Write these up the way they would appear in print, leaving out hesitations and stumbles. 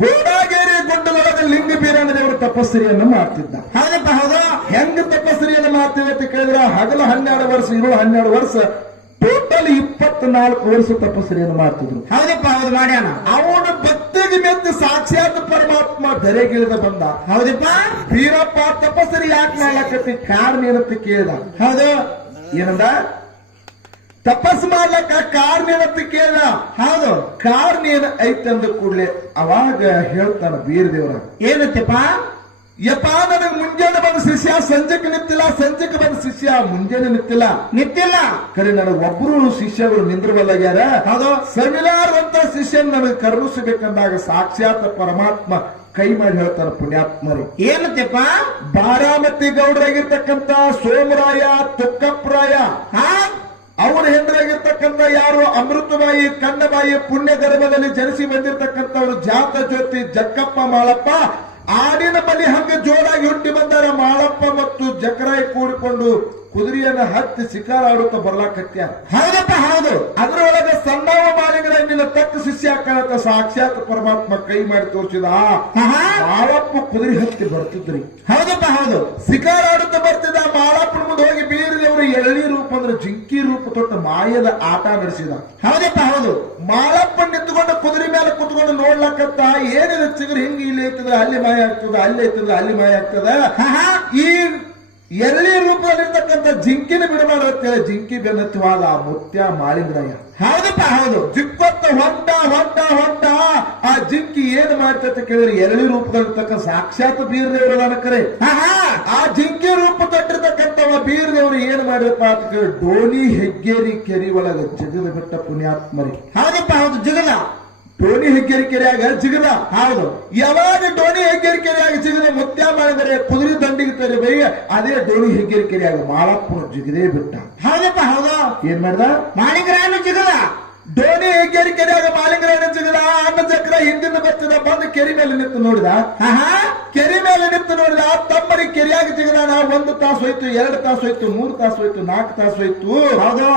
ಗೋಡಾಗೇರಿ ಗುಡ್ಡದೊಳಗೆ ಲಿಂಗ ಬೀರಣ್ಣ ದೇವರು ತಪಸ್ಸರಿಯನ್ನು ಮಾಡ್ತಿದ್ದ. ಹೌದಪ್ಪ ಹೌದು. ಹೆಂಗ ತಪಸ್ಸರಿಯನ್ನು ಮಾಡ್ತಿದ್ದ ಅಂತ ಕೇಳಿದ್ರ ಹಗಲು 12 ವರ್ಷ, ಇರುಳು 12 ವರ್ಷ, ಟೋಟಲ್ 24 ವರ್ಷ ತಪಸ್ಸರಿಯನ್ನು ಮಾಡ್ತಿದ್ರು. ಹೌದಪ್ಪ ಹೌದು ಮಾಡ್ಯಾನ. ಅವನ ಭಕ್ತಿಗೆ ಮೆತ್ತ ಸಾಕ್ಷಾತ್ ಪರಮಾತ್ಮ ಧರೆಗಿಳಿದ ಬಂದ. ಹೌದಪ್ಪ. ಬೀರಪ್ಪ ತಪಸ್ಸರಿ ಯಾಕೆ ಮಾಡ್ಲಕತ್ತಿ ಕಾರಣ ಏನಂತ ಕೇಳ್ದ. ಹೌದು. ಏನಂದ? ತಪಸ್ ಮಾಡ್ಲಕ್ಕ ಕಾರಣ ಏನಂತ ಕೇಳ್ದ. ಹೌದು. ಕಾರಣ ಏನ ಐತೆ ಅಂದ ಕೂಡ್ಲೆ ಅವಾಗ ಹೇಳ್ತಾನ ಬೀರದೇವ್ರ, ಏನತ್ತಪ್ಪ? ಯಪ್ಪ ನನಗೆ ಮುಂಜಾನೆ ಬಂದ ಶಿಷ್ಯ ಸಂಜೆಗೆ ನಿಂತಿಲ್ಲ, ಸಂಜೆಗೆ ಬಂದ ಶಿಷ್ಯ ಮುಂಜಾನೆ ನಿಂತಿಲ್ಲ. ಖರೆ ನನಗೆ ಒಬ್ರು ಶಿಷ್ಯಗಳು ನಿಂದ್ರವಲ್ಲಾಗ್ಯಾರ. ಹೌದು. ಸಮಿಲಾರುವಂತ ಶಿಷ್ಯನ್ ನನಗೆ ಕರುಣಿಸಬೇಕಂದಾಗ ಸಾಕ್ಷಾತ್ ಪರಮಾತ್ಮ ಕೈ ಮಾಡಿ ಹೇಳ್ತಾರ ಪುಣ್ಯಾತ್ಮರು. ಏನತ್ತಪ್ಪ? ಬಾರಾಮತಿ ಗೌಡರಾಗಿರ್ತಕ್ಕಂತ ಸೋಮರಾಯ, ತುಕ್ಕಪ್ಪರಾಯ, ಅವರ ಹೆಂಡರಾಗಿರ್ತಕ್ಕಂಥ ಯಾರು ಅಮೃತಬಾಯಿ, ಕಣ್ಣಬಾಯಿ, ಪುಣ್ಯ ಗರ್ಭದಲ್ಲಿ ಜನಿಸಿ ಬಂದಿರತಕ್ಕಂಥವ್ರು ಜಾತ ಜ್ಯೋತಿ, ಜಕ್ಕಪ್ಪ, ಮಾಳಪ್ಪ, ಆಡಿನ ಬಲಿ ಹಂಗ ಜೋರಾಗಿ ಹುಟ್ಟಿ ಬಂದಾರ. ಮಾಳಪ್ಪ ಮತ್ತು ಜಕರಾಯಿ ಕೂಡಿಕೊಂಡು ಕುದುರೆಯನ್ನ ಹತ್ತಿ ಶಿಕಾರ ಆಡುತ್ತಾ ಬರ್ಲಾಕತ್ಯಾರ. ಹೌದಪ್ಪ ಹೌದು. ಅದರೊಳಗೆ ಸಣ್ಣವ ಮಾಲಿಂಗರ ನಿನ್ನ ತಕ್ಕ ಶಿಷ್ಯ ಕಾಣತ್ತ ಸಾಕ್ಷಾತ್ ಪರಮಾತ್ಮ ಕೈ ಮಾಡಿ ತೋರಿಸಿದ. ಮಾಳಪ್ಪ ಕುದುರೆ ಹತ್ತಿ ಬರ್ತಿದ್ರಿ. ಹೌದಪ್ಪ ಹೌದು. ಶಿಕಾರ ಆಡುತ್ತಾ ಬರ್ತಿದ್ದ. ಮಾಳಪ್ಪನ ಮುಂದೆ ಹೋಗಿ ಬೀರದೇವರು ಎಳ್ಳಿ ರೂಪ ಅಂದ್ರೆ ಜಿಂಕಿ ರೂಪ ತೊಟ್ಟು ಮಾಯದ ಆಟ ನಡೆಸಿದ. ಹೌದಪ್ಪ ಹೌದು. ಮಾಳಪ್ಪ ನಿಂತ್ಕೊಂಡು ಕುದುರೆ ಮೇಲೆ ಕುತ್ಕೊಂಡು ನೋಡ್ಲಕ್ಕತ್ತ ಏನಿದೆ ಚಿಗುರು ಹಿಂಗ ಇಲ್ಲಿ ಐತದ, ಅಲ್ಲಿ ಮಾಯ ಆಗ್ತದ, ಅಲ್ಲಿ ಐತದ, ಅಲ್ಲಿ ಮಾಯ ಆಗ್ತದ. ಈ ಎಳ್ಳಿ ರೂಪದಲ್ಲಿರ್ತಕ್ಕಂಥ ಜಿಂಕಿನ ಬಿಡಮಾಡತ್ತೇಳಿ ಜಿಂಕಿ ಬೆನ್ನತ್ತವಾದ ಮುತ್ಯ ಮಾಳಿಂಗರಾಯ. ಹೌದಪ್ಪ ಹೌದು. ಜಿಕ್ಕೊತ್ತ ಹೊಂಟ ಆ ಜಿಂಕಿ ಏನ್ ಮಾಡ್ತಂತ ಕೇಳಿದ್ರೆ ಎಳ್ಳಿ ರೂಪದಲ್ಲಿರ್ತಕ್ಕ ಸಾಕ್ಷಾತ್ ಬೀರದೇವರ ಕರೆ. ಆ ಜಿಂಕಿ ರೂಪ ತೊಟ್ಟಿರ್ತಕ್ಕಂಥವ ಬೀರದೇವರು ಏನ್ ಮಾಡಿರಪ್ಪ ಅಂತ ಕೇಳಿ ಡೋಣಿ ಹೆಗ್ಗೇರಿ ಕೆರಿ ಒಳಗ ಜಗದ ಬಿಟ್ಟ ಪುಣ್ಯಾತ್ಮರಿ. ಹೌದಪ್ಪ ಹೌದು. ಜಗದ ಡೋಣಿ ಹೆಗ್ಗೇರಿ ಕೆರೆಯಾಗ ಜಿಗದ. ಹೌದು. ಯಾವಾಗ ಡೋಣಿ ಹೆಗ್ಗೇರಿ ಕೆರೆಯಾಗ ಜಿಗದ ಮುತ್ಯ ಮಾಡಿದರೆ ಕುದುರೆ ದಂಡಿಗೆ ತರಿ ಬೈ ಅದೇ ಡೋಣಿ ಹೆಗ್ಗೇರಿ ಕೆರೆಯಾಗ ಮಾಳಪ್ಪನ ಜಿಗದೇ ಬಿಟ್ಟ. ಹೌದಪ್ಪ ಹೌದು. ಏನ್ ಮಾಡ್ದ? ಮಾಳಿಂಗರಾಯನ ಜಿಗದ. ಡೋಣಿ ಹೆಗ್ಗೇರಿ ಕೆರೆಯಾಗ ಮಾಲಿಂಗರಾಯನ ಜಿಗದ. ಅನ್ನ ಚಕ್ರ ಹಿಂದಿನ ಬರ್ತದ ಬಂದು ಕೆರಿ ಮೇಲೆ ನಿಂತು ನೋಡಿದ. ಕೆರಿ ಮೇಲೆ ನಿಂತು ನೋಡಿದ. ತಮ್ಮರಿ ಕೆರೆಯಾಗ ಜಿಗದಾನ. 1 ತಾಸು ಹೋಯ್ತು, 2 ತಾಸು ಹೋಯ್ತು, 3 ತಾಸು ಹೋಯ್ತು, 4 ತಾಸು ಹೋಯ್ತು. ಹೌದು.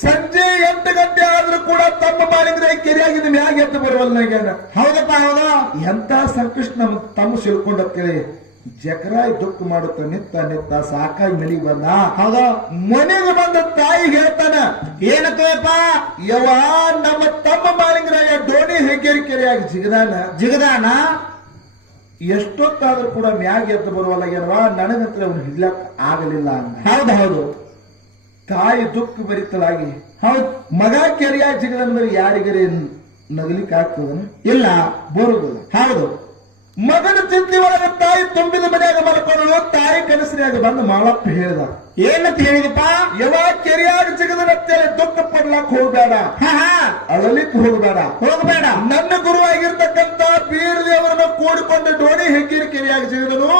ಸಂಜೆ 8 ಗಂಟೆ ಆದ್ರೂ ಕೂಡ ತಮ್ಮ ಮಾಲಿಂಗರಾಯ ಕೆರೆಯಾಗಿದ್ದ ಮ್ಯಾಗ ಎದ್ದು ಬರುವಲ್ನಾಗ್ಯಾನ. ಹೌದಪ್ಪ ಹೌದು. ಎಂತ ಸಂಕಷ್ಟ ನಮ್ ತಮ್ಮ ಸಿಲ್ಕೊಂಡೇಳಿ ಜಕರಾಯಿ ದುಃಖ ಮಾಡುತ್ತ ನಿತ್ತ ಸಾಕಾಗಿ ಮನೆಗೆ ಬಂದ. ಹೌದು. ಮನೆಗೆ ಬಂದ ತಾಯಿ ಹೇಳ್ತಾನ, ಏನತ್ತಪ್ಪ? ಯವ ನಮ್ಮ ತಮ್ಮ ಮಾಲಿಂಗರಾಯ ಡೋಣಿ ಹೆಗ್ಗೇರಿ ಕೆರೆಯಾಗಿ ಜಿಗದಾನ. ಎಷ್ಟೊತ್ತಾದ್ರೂ ಕೂಡ ಮ್ಯಾಗ ಎದ್ದು ಬರುವಲ್ಲಾಗ್ಯಾನವ. ನನಗಂತ್ರ ಅವ್ನು ಹಿಡ್ಲಕ್ ಆಗಲಿಲ್ಲ ಅಂದ. ಹೌದು ಹೌದು. ತಾಯಿ ದುಃಖ ಭರಿತಳಾಗಿ, ಹೌದು ಮಗ ಕೆರೆಯಾಗಿ ಜಿಗದಂದ್ರೆ ಯಾರಿಗರೆ ನಗಲಿಕ್ಕೆ ಆಗ್ತದನ? ಇಲ್ಲ, ಬರುದಿಲ್ಲ. ಹೌದು. ಮಗನ ಚಿಂತೆ ಒಳಗ ತಾಯಿ ತುಂಬಿದ ಮನೆಯಾಗ ಮಲ್ಕೊಂಡು ತಾಯಿ ಕನಸಿನಾಗ ಬಂದು ಮಾಳಪ್ಪ ಹೇಳ್ದ. ಏನಂತ ಹೇಳಿದಪ್ಪ? ಯಾವಾಗ ಕೆರೆಯಾಗ ಜಿಗದನಂತೇಳಿ ದುಃಖ ಪಡ್ಲಾಕ್ ಹೋಗ್ಬೇಡ, ಅಳಲಿಕ್ ಹೋಗಬೇಡ. ನನ್ನ ಗುರುವಾಗಿರ್ತಕ್ಕಂತ ಬೀರದೇವರನ್ನ ಕೂಡಿಕೊಂಡು ಡೋಣಿ ಹೆಗ್ಗೇರಿ ಕೆರೆಯಾಗ ಜಿಗದನು.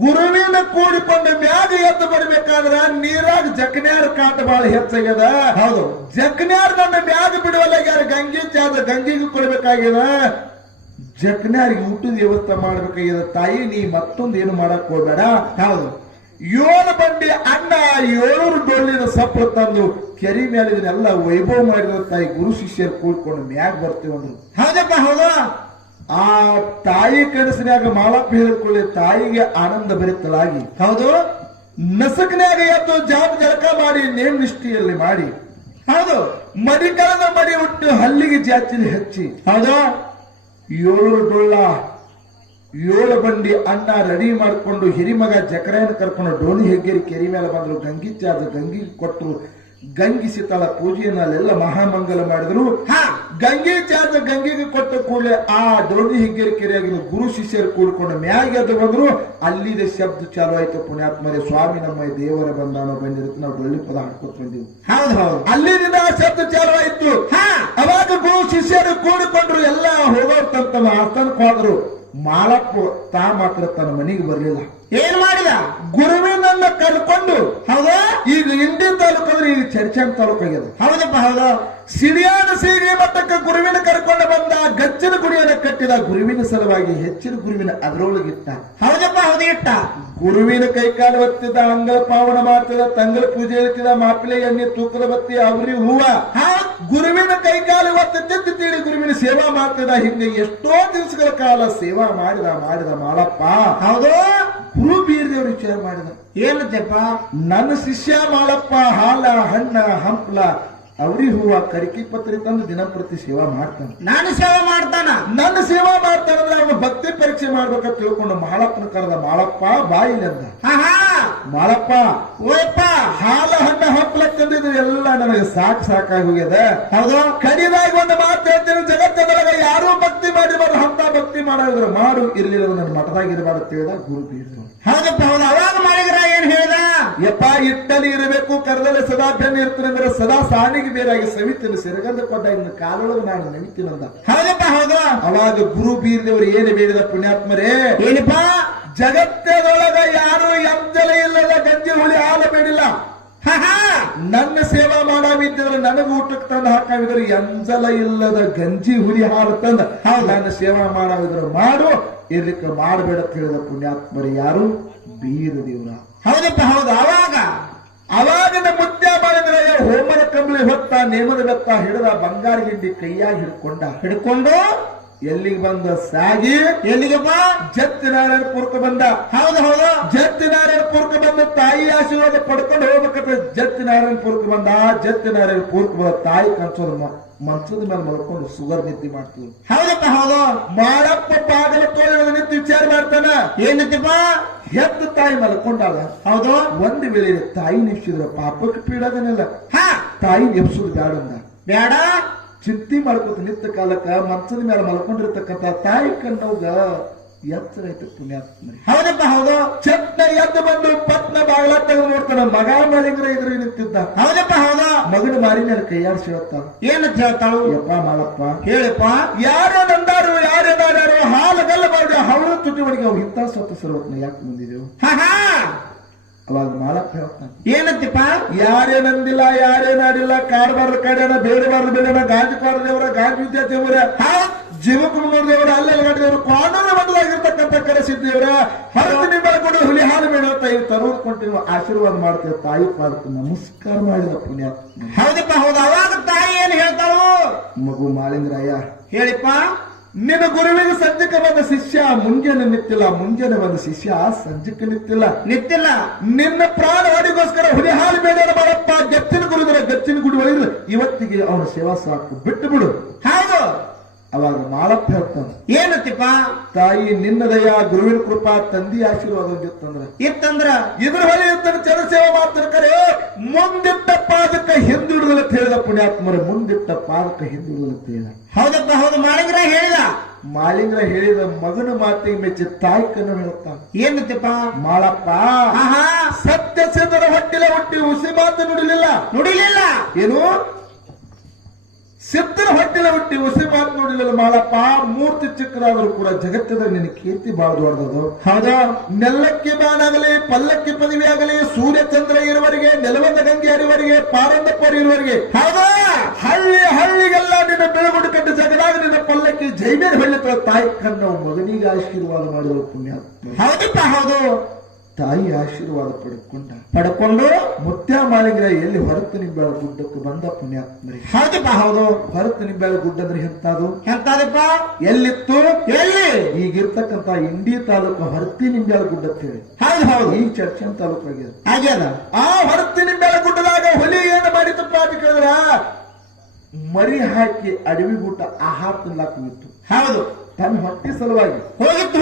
ಗುರುವಿನ ಕೂಡಿಕೊಂಡು ಮ್ಯಾಗ ಎದ್ದು ಬರಬೇಕಾದ್ರ ನೀರಾಗ ಜಕನ್ಯಾರ ಕಾಟ ಬಾಳ ಹೆಚ್ಚಾಗ್ಯದ. ಹೌದು. ಜಕನ್ಯಾರ ನನ್ನ ಮ್ಯಾಗ ಬಿಡುವಲ್ಲಾಗ್ಯಾರ. ಗಂಗಿ ಚಾದ ಗಂಗಿಗೆ ಕೊಡ್ಬೇಕಾಗ್ಯದ. ಜಕನ್ಯಾರಿಗೆ ಊಟದ ವ್ಯವಸ್ಥೆ ಮಾಡ್ಬೇಕಾಗ್ಯದ. ತಾಯಿ ನೀ ಮತ್ತೊಂದು ಏನು ಮಾಡಕ್ ಹೋಗ್ಬೇಡ. ಹೌದು. 7 ಬಂಡಿ ಅನ್ನ 700 ಡೊಳ್ಳಿನ ಸಪ್ಪಳ ತಂದು ಕೆರಿ ಮೇಲೆ ಇದನ್ನೆಲ್ಲ ವೈಭವ ಮಾಡಿದ ತಾಯಿ ಗುರು ಶಿಷ್ಯರು ಕೂಡ್ಕೊಂಡು ಮ್ಯಾಗ ಬರ್ತೀವಂದ್ರು. ಹೌದಪ್ಪ ಹೌದು. ಆ ತಾಯಿ ಕನಸಿನಾಗ ಮಾಳಪ್ಪ ಹೇಳಿಕೊಳ್ಳಿ ತಾಯಿಗೆ ಆನಂದ ಭರಿತಳಾಗಿ, ಹೌದು ನಸಕನ್ಯಾಗ ಎದ್ದು ಜಳಕ ಮಾಡಿ ನೇಮ್ ನಿಷ್ಠೆಯಲ್ಲಿ ಮಾಡಿ, ಹೌದು ಮಡಿಕಳದ ಮಡಿ ಹುಟ್ಟು ಹಲ್ಲಿಗೆ ಜಾಚಿಲಿ ಹಚ್ಚಿ, ಹೌದು 7 ಡೊಳ್ಳ 7 ಬಂಡಿ ಅನ್ನ ರೆಡಿ ಮಾಡಿಕೊಂಡು ಹಿರಿಮಗ ಜಕರಾಯನ ಕರ್ಕೊಂಡು ಡೋಣಿ ಹೆಗ್ಗೇರಿ ಕೆರಿ ಮೇಲೆ ಬಂದ್ರು. ಗಂಗಿ ಚಾದ ಗಂಗಿ ಕೊಟ್ಟರು. ಗಂಗಿ ಸೀತಾಳ ಪೂಜೆಯನ್ನ ಅಲ್ಲೆಲ್ಲ ಮಹಾಮಂಗಲ ಮಾಡಿದ್ರು. ಗಂಗೆ ಚಾದ ಗಂಗೆಗೆ ಕೊಟ್ಟ ಕೂಡಲೇ ಆ ಡೋಣಿ ಹೆಗ್ಗೇರಿ ಕೆರೆಯಾಗಿರೋ ಗುರು ಶಿಷ್ಯರು ಕೂಡ್ಕೊಂಡು ಮ್ಯಾಗ ಎದ್ದು ಬಂದ್ರು. ಅಲ್ಲಿದೆ ಶಬ್ದ ಚಾಲು ಆಯ್ತು. ಪುಣ್ಯಾತ್ಮರೇ ಸ್ವಾಮಿ ನಮ್ಮ ದೇವರ ಬಂದಾನ ಬಂದಿರುತ್ತೆ. ನಾವು ಡೊಳ್ಳಿ ಪದ ಹಾಡ್ಕೊತ ಬಂದಿವಿ. ಹೌದು. ಅಲ್ಲಿನಿಂದ ಆ ಶಬ್ದ ಚಾಲು ಆಯ್ತು. ಅವಾಗ ಗುರು ಶಿಷ್ಯರು ಕೂಡಿಕೊಂಡ್ರು. ಎಲ್ಲ ಹೋಗೋರ್ ತಮ್ಮ ಆಸ್ಥಾನಕ್ಕೆ ಹೋದ್ರು. ಮಾಳಪ್ಪ ತಾ ಮಾತ್ರ ತನ್ನ ಮನೆಗೆ ಬರ್ಲಿಲ್ಲ. ಏನ್ ಮಾಡಿದ ಗುರುವಿನನ್ನ ಕರ್ಕೊಂಡು ಹೌದು ಈಗ ಇಂಡಿ ತಾಲೂಕು ಅಂದ್ರೆ ಈಗ ಚರ್ಚಾನ್ ತಾಲೂಕು ಆಗ್ಯದ. ಹೌದಪ್ಪ ಹೌದು ಸಿರಿಯಾದ ಸೀಗೆ ಮಟ್ಟಕ್ಕೆ ಗುರುವಿನ ಕರ್ಕೊಂಡು ಬಂದ, ಗಚ್ಚಿನ ಗುಡಿಯನ್ನು ಕಟ್ಟಿದ ಗುರುವಿನ ಸಲುವಾಗಿ ಹೆಚ್ಚಿನ ಗುರುವಿನ ಅದರೊಳಗಿಟ್ಟ. ಹೌದಪ್ಪ ಹೌದು ಇಟ್ಟ ಗುರುವಿನ ಕೈಕಾಲು ಒತ್ತಿದ, ಅಂಗಳ ಪಾವನ ಮಾಡ್ತಿದ, ತಂಗಳ ಪೂಜೆ ಇರ್ತಿದ, ಮಾಪಿಲೆ ಎಣ್ಣೆ ತೂಕದ ಬತ್ತಿ ಅವ್ರಿ ಹೂವ ಗುರುವಿನ ಕೈಕಾಲು ಒತ್ತಿ ತಿದ್ದಿ ತೀಡಿ ಗುರುವಿನ ಸೇವಾ ಮಾಡ್ತಿದ. ಹಿಂಗೆ ಎಷ್ಟೋ ದಿವಸಗಳ ಕಾಲ ಸೇವಾ ಮಾಡಿದ ಮಾಳಪ್ಪ ಹೌದು ಗುರು ಬೀರದೇವ್ರ ವಿಚಾರ ಮಾಡಿದ. ಏನಂತೆಪ್ಪ ನನ್ನ ಶಿಷ್ಯ ಮಾಳಪ್ಪ ಹಾಲ ಹಣ್ಣ ಹಂಪ್ಲ ಅವ್ರಿ ಹೂವ ಕರಿಕಿ ಪತ್ರಿ ತಂದು ದಿನಂಪ್ರತಿ ಸೇವಾ ಮಾಡ್ತಾನೆ. ನಾನು ಸೇವೆ ಮಾಡ್ತಾನ ನನ್ನ ಸೇವಾ ಮಾಡ್ತಾನಂದ್ರೆ ಅವನು ಭಕ್ತಿ ಪರೀಕ್ಷೆ ಮಾಡ್ಬೇಕಂತ ತಿಳ್ಕೊಂಡು ಮಾಳಪ್ಪನ ಕರೆದ. ಮಾಳಪ್ಪ ಬಾಯಿಲೆಂದ, ಮಾಳಪ್ಪ ಓಯಪ್ಪ ಹಾಲ ಹಣ್ಣ ಹಂಪ್ಲ ತಂದಿದ್ದು ಎಲ್ಲ ನನಗೆ ಸಾಕಾಗಿ ಹೋಗ್ಯದ. ಹೌದು ಕಡಿದಾಗಿ ಒಂದು ಮಾತು ಹೇಳ್ತೇನೆ, ಜಗತ್ತದೊಳಗ ಯಾರೂ ಭಕ್ತಿ ಮಾಡಿರ್ಬಾರ್ದು, ಅಂತ ಭಕ್ತಿ ಮಾಡಿದ್ರು ಮಾಡು, ಇರ್ಲಿಲ್ಲ ನನ್ನ ಮಠದಾಗಿರ್ಬಾರ್ದು ಅಂತ ಹೇಳಿದ ಗುರು ಬೀರ್ದು. ಹೌದಪ್ಪ ಹೌದು ಅವಾಗ ಮಾಡಿದ್ರ ಏನ್ ಹೇಳ್ದ ಯಪ್ಪ ಇಟ್ಟಲ್ಲಿ ಇರಬೇಕು, ಕರ್ದಲ್ಲಿ ಸದಾ ಬೆನ್ನ ಇರ್ತೀನಿ ಅಂದ್ರೆ ಸದಾ ಸಾಣಿಗೆ ಬೇರಾಗಿ ಸವಿತೀನಿ, ಸಿರಗಂಧ ಕೊಟ್ಟ ಇನ್ನು ಕಾಲೊಳಗೆ ನಾನು ನವಿತೀನಂದ. ಹೌದಪ್ಪ ಹೌದು ಅವಾಗ ಗುರು ಬೀರ್ದೇವರು ಏನು ಬೇಡಿದ ಪುಣ್ಯಾತ್ಮರೇ, ಏನಪ್ಪ ಜಗತ್ತದೊಳಗ ಯಾರು ಎಂಜಲ ಇಲ್ಲದ ಗಂಜಿ ಹುಳಿ ಹಾಲು ಬೇಡಿಲ್ಲ. ನನ್ನ ಸೇವಾ ಮಾಡಾವಿದ್ದರೆ ನನಗೆ ಊಟಕ್ಕೆ ತಂದು ಹಾಕಾವಿದ್ರು, ಎಂಜಲ ಇಲ್ಲದ ಗಂಜಿ ಹುಳಿ ಹಾಲು ತಂದ ನನ್ನ ಸೇವಾ ಮಾಡಾವಿದ್ರು ಮಾಡು, ಇರ್ಲಿಕ್ಕೆ ಮಾಡಬೇಡ ತಿಳಿದ ಪುಣ್ಯಾತ್ಮರು ಯಾರು ಬೀರ ದೇವ್ರ. ಹೌದಪ್ಪ ಹೌದು ಅವಾಗಿನ ಮುದ್ದೆ ಮಾಡಿದ್ರೆ ಹೋಮನ ಕಂಬಳಿ ಹೊತ್ತ, ನೇಮದ ಬೆತ್ತ ಹಿಡಿದ, ಬಂಗಾರ ಗಿಂಡಿ ಕೈಯಾಗಿ ಹಿಡ್ಕೊಂಡು ಎಲ್ಲಿಗೆ ಬಂದ ಸಾಗಿ, ಎಲ್ಲಿಗಪ್ಪ ಜತ್ತಿನಾರಾಯಣಪುರಕ್ಕೆ ಬಂದ. ಹೌದು ಹೌದು ಜತ್ತಿನಾರಾಯಣಪುರಕ್ಕೆ ಬಂದ ತಾಯಿ ಆಶೀರ್ವಾದ ಪಡ್ಕೊಂಡು ಹೋಗ್ಬೇಕಂತ ಜತ್ತಿನಾರಾಯಣಪುರಕ್ಕೆ ಬಂದ. ಜತ್ತಿನಾರಾಯಣಪುರಕ್ಕೆ ಬಂದ ತಾಯಿ ಕನ್ಸೋದು ಮಂಚದ ಮೇಲೆ ಮಲ್ಕೊಂಡು ಸುಗರ್ ನಿದ್ದೆ ಮಾಡ್ತೀವಿ. ಹೌದಪ್ಪ ಹೌದು ಮಾಳಪ್ಪ ಬಾಗಲ ತೋಳಿನ ನಿಂತು ವಿಚಾರ ಮಾಡ್ತಾನ. ಏನಂತಪ್ಪ ಹೆತ್ತ ತಾಯಿ ಮಲ್ಕೊಂಡಾಗ ಹೌದು ಒಂದು ವೇಳೆ ತಾಯಿ ನಿಪ್ಸಿದ್ರ ಪಾಪಕ್ಕೆ ಪೀಡಾದನೆಲ್ಲ ತಾಯಿ ನೆಪ್ಸುದು ಬ್ಯಾಡಂದ. ಬೇಡ ಚಿಂತಿ ಮಾಡ್ಕೊತ ನಿಂತ ಕಾಲಕ್ಕ ಮಂಚದ ಮೇಲೆ ಮಲ್ಕೊಂಡಿರ್ತಕ್ಕಂಥ ತಾಯಿ ಕಣ್ಣವ್ಗ ಎತ್ತರ ಐತೆ ಪುಣ್ಯಾತ್ಮರಿ. ಹೌದಪ್ಪ ಹೌದು ಚಟ್ನ ಎದ್ದು ಬಂದು ಪತ್ನ ಬಾಗ್ಲ ತೆಗೆದು ನೋಡ್ತಾನ, ಮಗ ಮಳಿಂಗ್ರ ಇದ್ರ ನಿಂತಿದ್ದ. ಹೌದಪ್ಪ ಹೌದು ಮಗನ ಮಾರಿ ಮೇಲೆ ಕೈಯಾಡಿಸಿ ಹೇಳ್ತಾನ. ಏನಂತ ಹೇಳ್ತಾಳು ಯಪ್ಪ ಮಾಳಪ್ಪ ಹೇಳಪ್ಪ ಯಾರೋ ನಂದಾರು ಯಾರೇನಾರು ಹಾಲಗಲ್ಲ ಮಾಡಿ ಹವಳ ತುಟಿ ಒಳಗೆ ಅವು ಇಂಥ ಸ್ವತ್ತು ಸರ್ವತ್ನ ಯಾಕೆ ಬಂದಿದೆವು. ಅವಾಗ ಮಾಳಪ್ಪ ಹೇಳ್ತಾನೆ, ಏನಂತಿಪ್ಪ ಯಾರೇನಂದಿಲ್ಲ ಯಾರೇನಾಡಿಲ್ಲ, ಕಾಡಬಾರ್ದು ಕಡೆನ, ಬೇಡಬಾರ್ದು ಬೇಡನ, ಗಾಂಜಿಪಾರ ದೇವರ, ಗಾಂಜಿ ವಿದ್ಯಾ ದೇವರ, ಜೀವಕುಮಾರ ದೇವರ, ಅಲ್ಲೆಲ್ಲ ದೇವರು, ಕಾನೂನು ಮಂಡಲಾಗಿರ್ತಕ್ಕಂಥ ಕರೆಸಿದ್ದೇವ್ರ, ಹೊರತು ನಿಮ್ಮ ಕೂಡ ಹುಲಿ ಹಾಲು ಬೇಡ ಇವ್ ತರೋದ್ಕೊಂಡು ಆಶೀರ್ವಾದ ಮಾಡ್ತೇವೆ. ತಾಯಿ ಪಾದಕ್ಕೆ ನಮಸ್ಕಾರ ಮಾಡಿದ ಪುಣ್ಯಾತ್ಮ. ಹೌದಪ್ಪ ಹೌದು ಅವಾಗ ತಾಯಿ ಏನ್ ಹೇಳ್ತಾಳು ಮಗು ಮಾಳಿಂಗ್ರಾಯ ಹೇಳಿಪ್ಪ, ನಿನ್ನ ಗುರುವಿಗೆ ಸಂಜೆಗೆ ಬಂದ ಶಿಷ್ಯ ಮುಂಜಾನೆ ನಿಂತಿಲ್ಲ, ಮುಂಜಾನೆ ಬಂದ ಶಿಷ್ಯ ಸಂಜೆಕ್ಕೆ ನಿಂತಿಲ್ಲ. ನಿನ್ನ ಪ್ರಾಣ ಹೊಡಿಗೋಸ್ಕರ ಹುಲಿ ಹಾಲು ಬೇಡ ಮಾಡಪ್ಪ, ಗಚ್ಚಿನ ಗುರುವಿನ ಗಚ್ಚಿನ ಗುಡಿ ಒಳಗೆ ಇವತ್ತಿಗೆ ಅವನ ಸೇವಾ ಸಾಕು, ಬಿಟ್ಟು ಬಿಡು. ಹೌದು ಅವಾಗ ಮಾಳಪ್ಪ ಹೇಳ್ತಾನೆ, ಏನಂತಿಪ್ಪ ತಾಯಿ ನಿನ್ನ ದಯ ಗುರುವಿನ ಕೃಪಾ ತಂದಿ ಆಶೀರ್ವಾದ ಇತ್ತಂದ್ರ ಇದ್ರ ಹೊಳೆ ಇದ್ದ ಜನ ಸೇವೆ ಮಾಡ್ತಿರ್ತಾರೆ. ಮುಂದಿಟ್ಟ ಪಾದಕ್ಕೆ ಹಿಂದುಳಿದಲ್ಲ ಹೇಳಿದ ಪುಣ್ಯಾತ್ಮರ, ಮುಂದಿಟ್ಟ ಪಾದಕ್ಕೆ ಹಿಂದುಳಿದಲ್ಲ ಹೇಳಿದ. ಹೌದಪ್ಪ ಹೌದು ಮಾಳಿಂಗ್ರ ಹೇಳಿದ ಮಗನ ಮಾತಿಗೆ ಮೆಚ್ಚಿ ತಾಯಿ ಕಣ್ಣು ಹೇಳ್ತಾನೆ. ಏನಂತಿಪ್ಪ ಮಾಳಪ್ಪ ಸತ್ಯ ಸಿದ್ಧರ ಹೊಟ್ಟಿಲೆ ಹುಟ್ಟಿ ಹುಸಿ ಮಾತು ನುಡಿಲಿಲ್ಲ. ಏನು ಸಿದ್ಧರ ಹೊಟ್ಟಿಲೆ ಹುಟ್ಟಿ ಹುಸಿ ಮಾತು ನೋಡಿಲ್ಲ ಮಾಳಪ್ಪ. ಮೂರ್ತಿ ಚಿಕ್ಕದಾದರೂ ಕೂಡ ಜಗತ್ತದ ನಿನ್ನ ಕೀರ್ತಿ ಬಹಳ ದೊಡ್ಡದು. ಹೌದಾ, ನೆಲ್ಲಕ್ಕೆ ಬಾನಾಗಲಿ, ಪಲ್ಲಕ್ಕಿ ಪದವಿ ಆಗಲಿ, ಸೂರ್ಯ ಚಂದ್ರ ಇರುವವರೆಗೆ, ನೆಲವಂದ ಗಂಗೆ ಇರುವವರೆಗೆ, ಪಾರಂದಪ್ಪರ ಇರುವವರೆಗೆ, ಹೌದಾ ಹಳ್ಳಿಗೆಲ್ಲ ನಿನ್ನ ಬೆಳಗುಡು ಕಟ್ಟ ಜಗದಾಗ ನಿನ್ನ ಪಲ್ಲಕ್ಕಿ ಜೈಬೇರ್ ಬೆಳ್ಳಿತ ತಾಯಿ ಕಣ್ಣು ಮಗನಿಗೆ ಆಶೀರ್ವಾದ ಮಾಡಿದ ಪುಣ್ಯಾತ್ಮ. ಹೌದಪ್ಪ ಹೌದು ತಾಯಿ ಆಶೀರ್ವಾದ ಪಡ್ಕೊಂಡು ಮುತ್ಯ ಮಾಳಿಂಗ್ರ ಎಲ್ಲಿ ಹೊರತು ನಿಂಬೆಳ ಗುಡ್ಡಕ್ಕೆ ಬಂದ ಪುಣ್ಯಾತ್ಮರಿ. ಹೌದಪ್ಪ ಹೌದು ಹೊರತು ನಿಂಬೆಳ ಗುಡ್ಡ ಅಂದ್ರೆ ಎಂತದಪ್ಪ ಎಲ್ಲಿತ್ತು, ಎಲ್ಲಿ ಈಗಿರ್ತಕ್ಕಂಥ ಇಂಡಿ ತಾಲೂಕು ಹೊರತಿ ನಿಂಬೆಳ ಗುಡ್ಡ ಅಂತ ಹೇಳಿ. ಹೌದು ಈ ಚರ್ಚನ್ ತಾಲೂಕು ಆಗ್ಯದ. ಆ ಹೊರತಿ ನಿಂಬೆಳ ಗುಡ್ಡದಾಗ ಹುಲಿ ಏನು ಮಾಡಿತಪ್ಪ ಅಂತ ಕೇಳಿದ್ರ, ಮರಿ ಹಾಕಿ ಅಡವಿ ಊಟ ಆಹಾರ ತಿನ್ಲಾಕ ಹೋಗಿತ್ತು. ಹೌದು, ತನ್ನ ಹೊಟ್ಟಿ ಸಲುವಾಗಿ ಹೋಗಿತ್ತು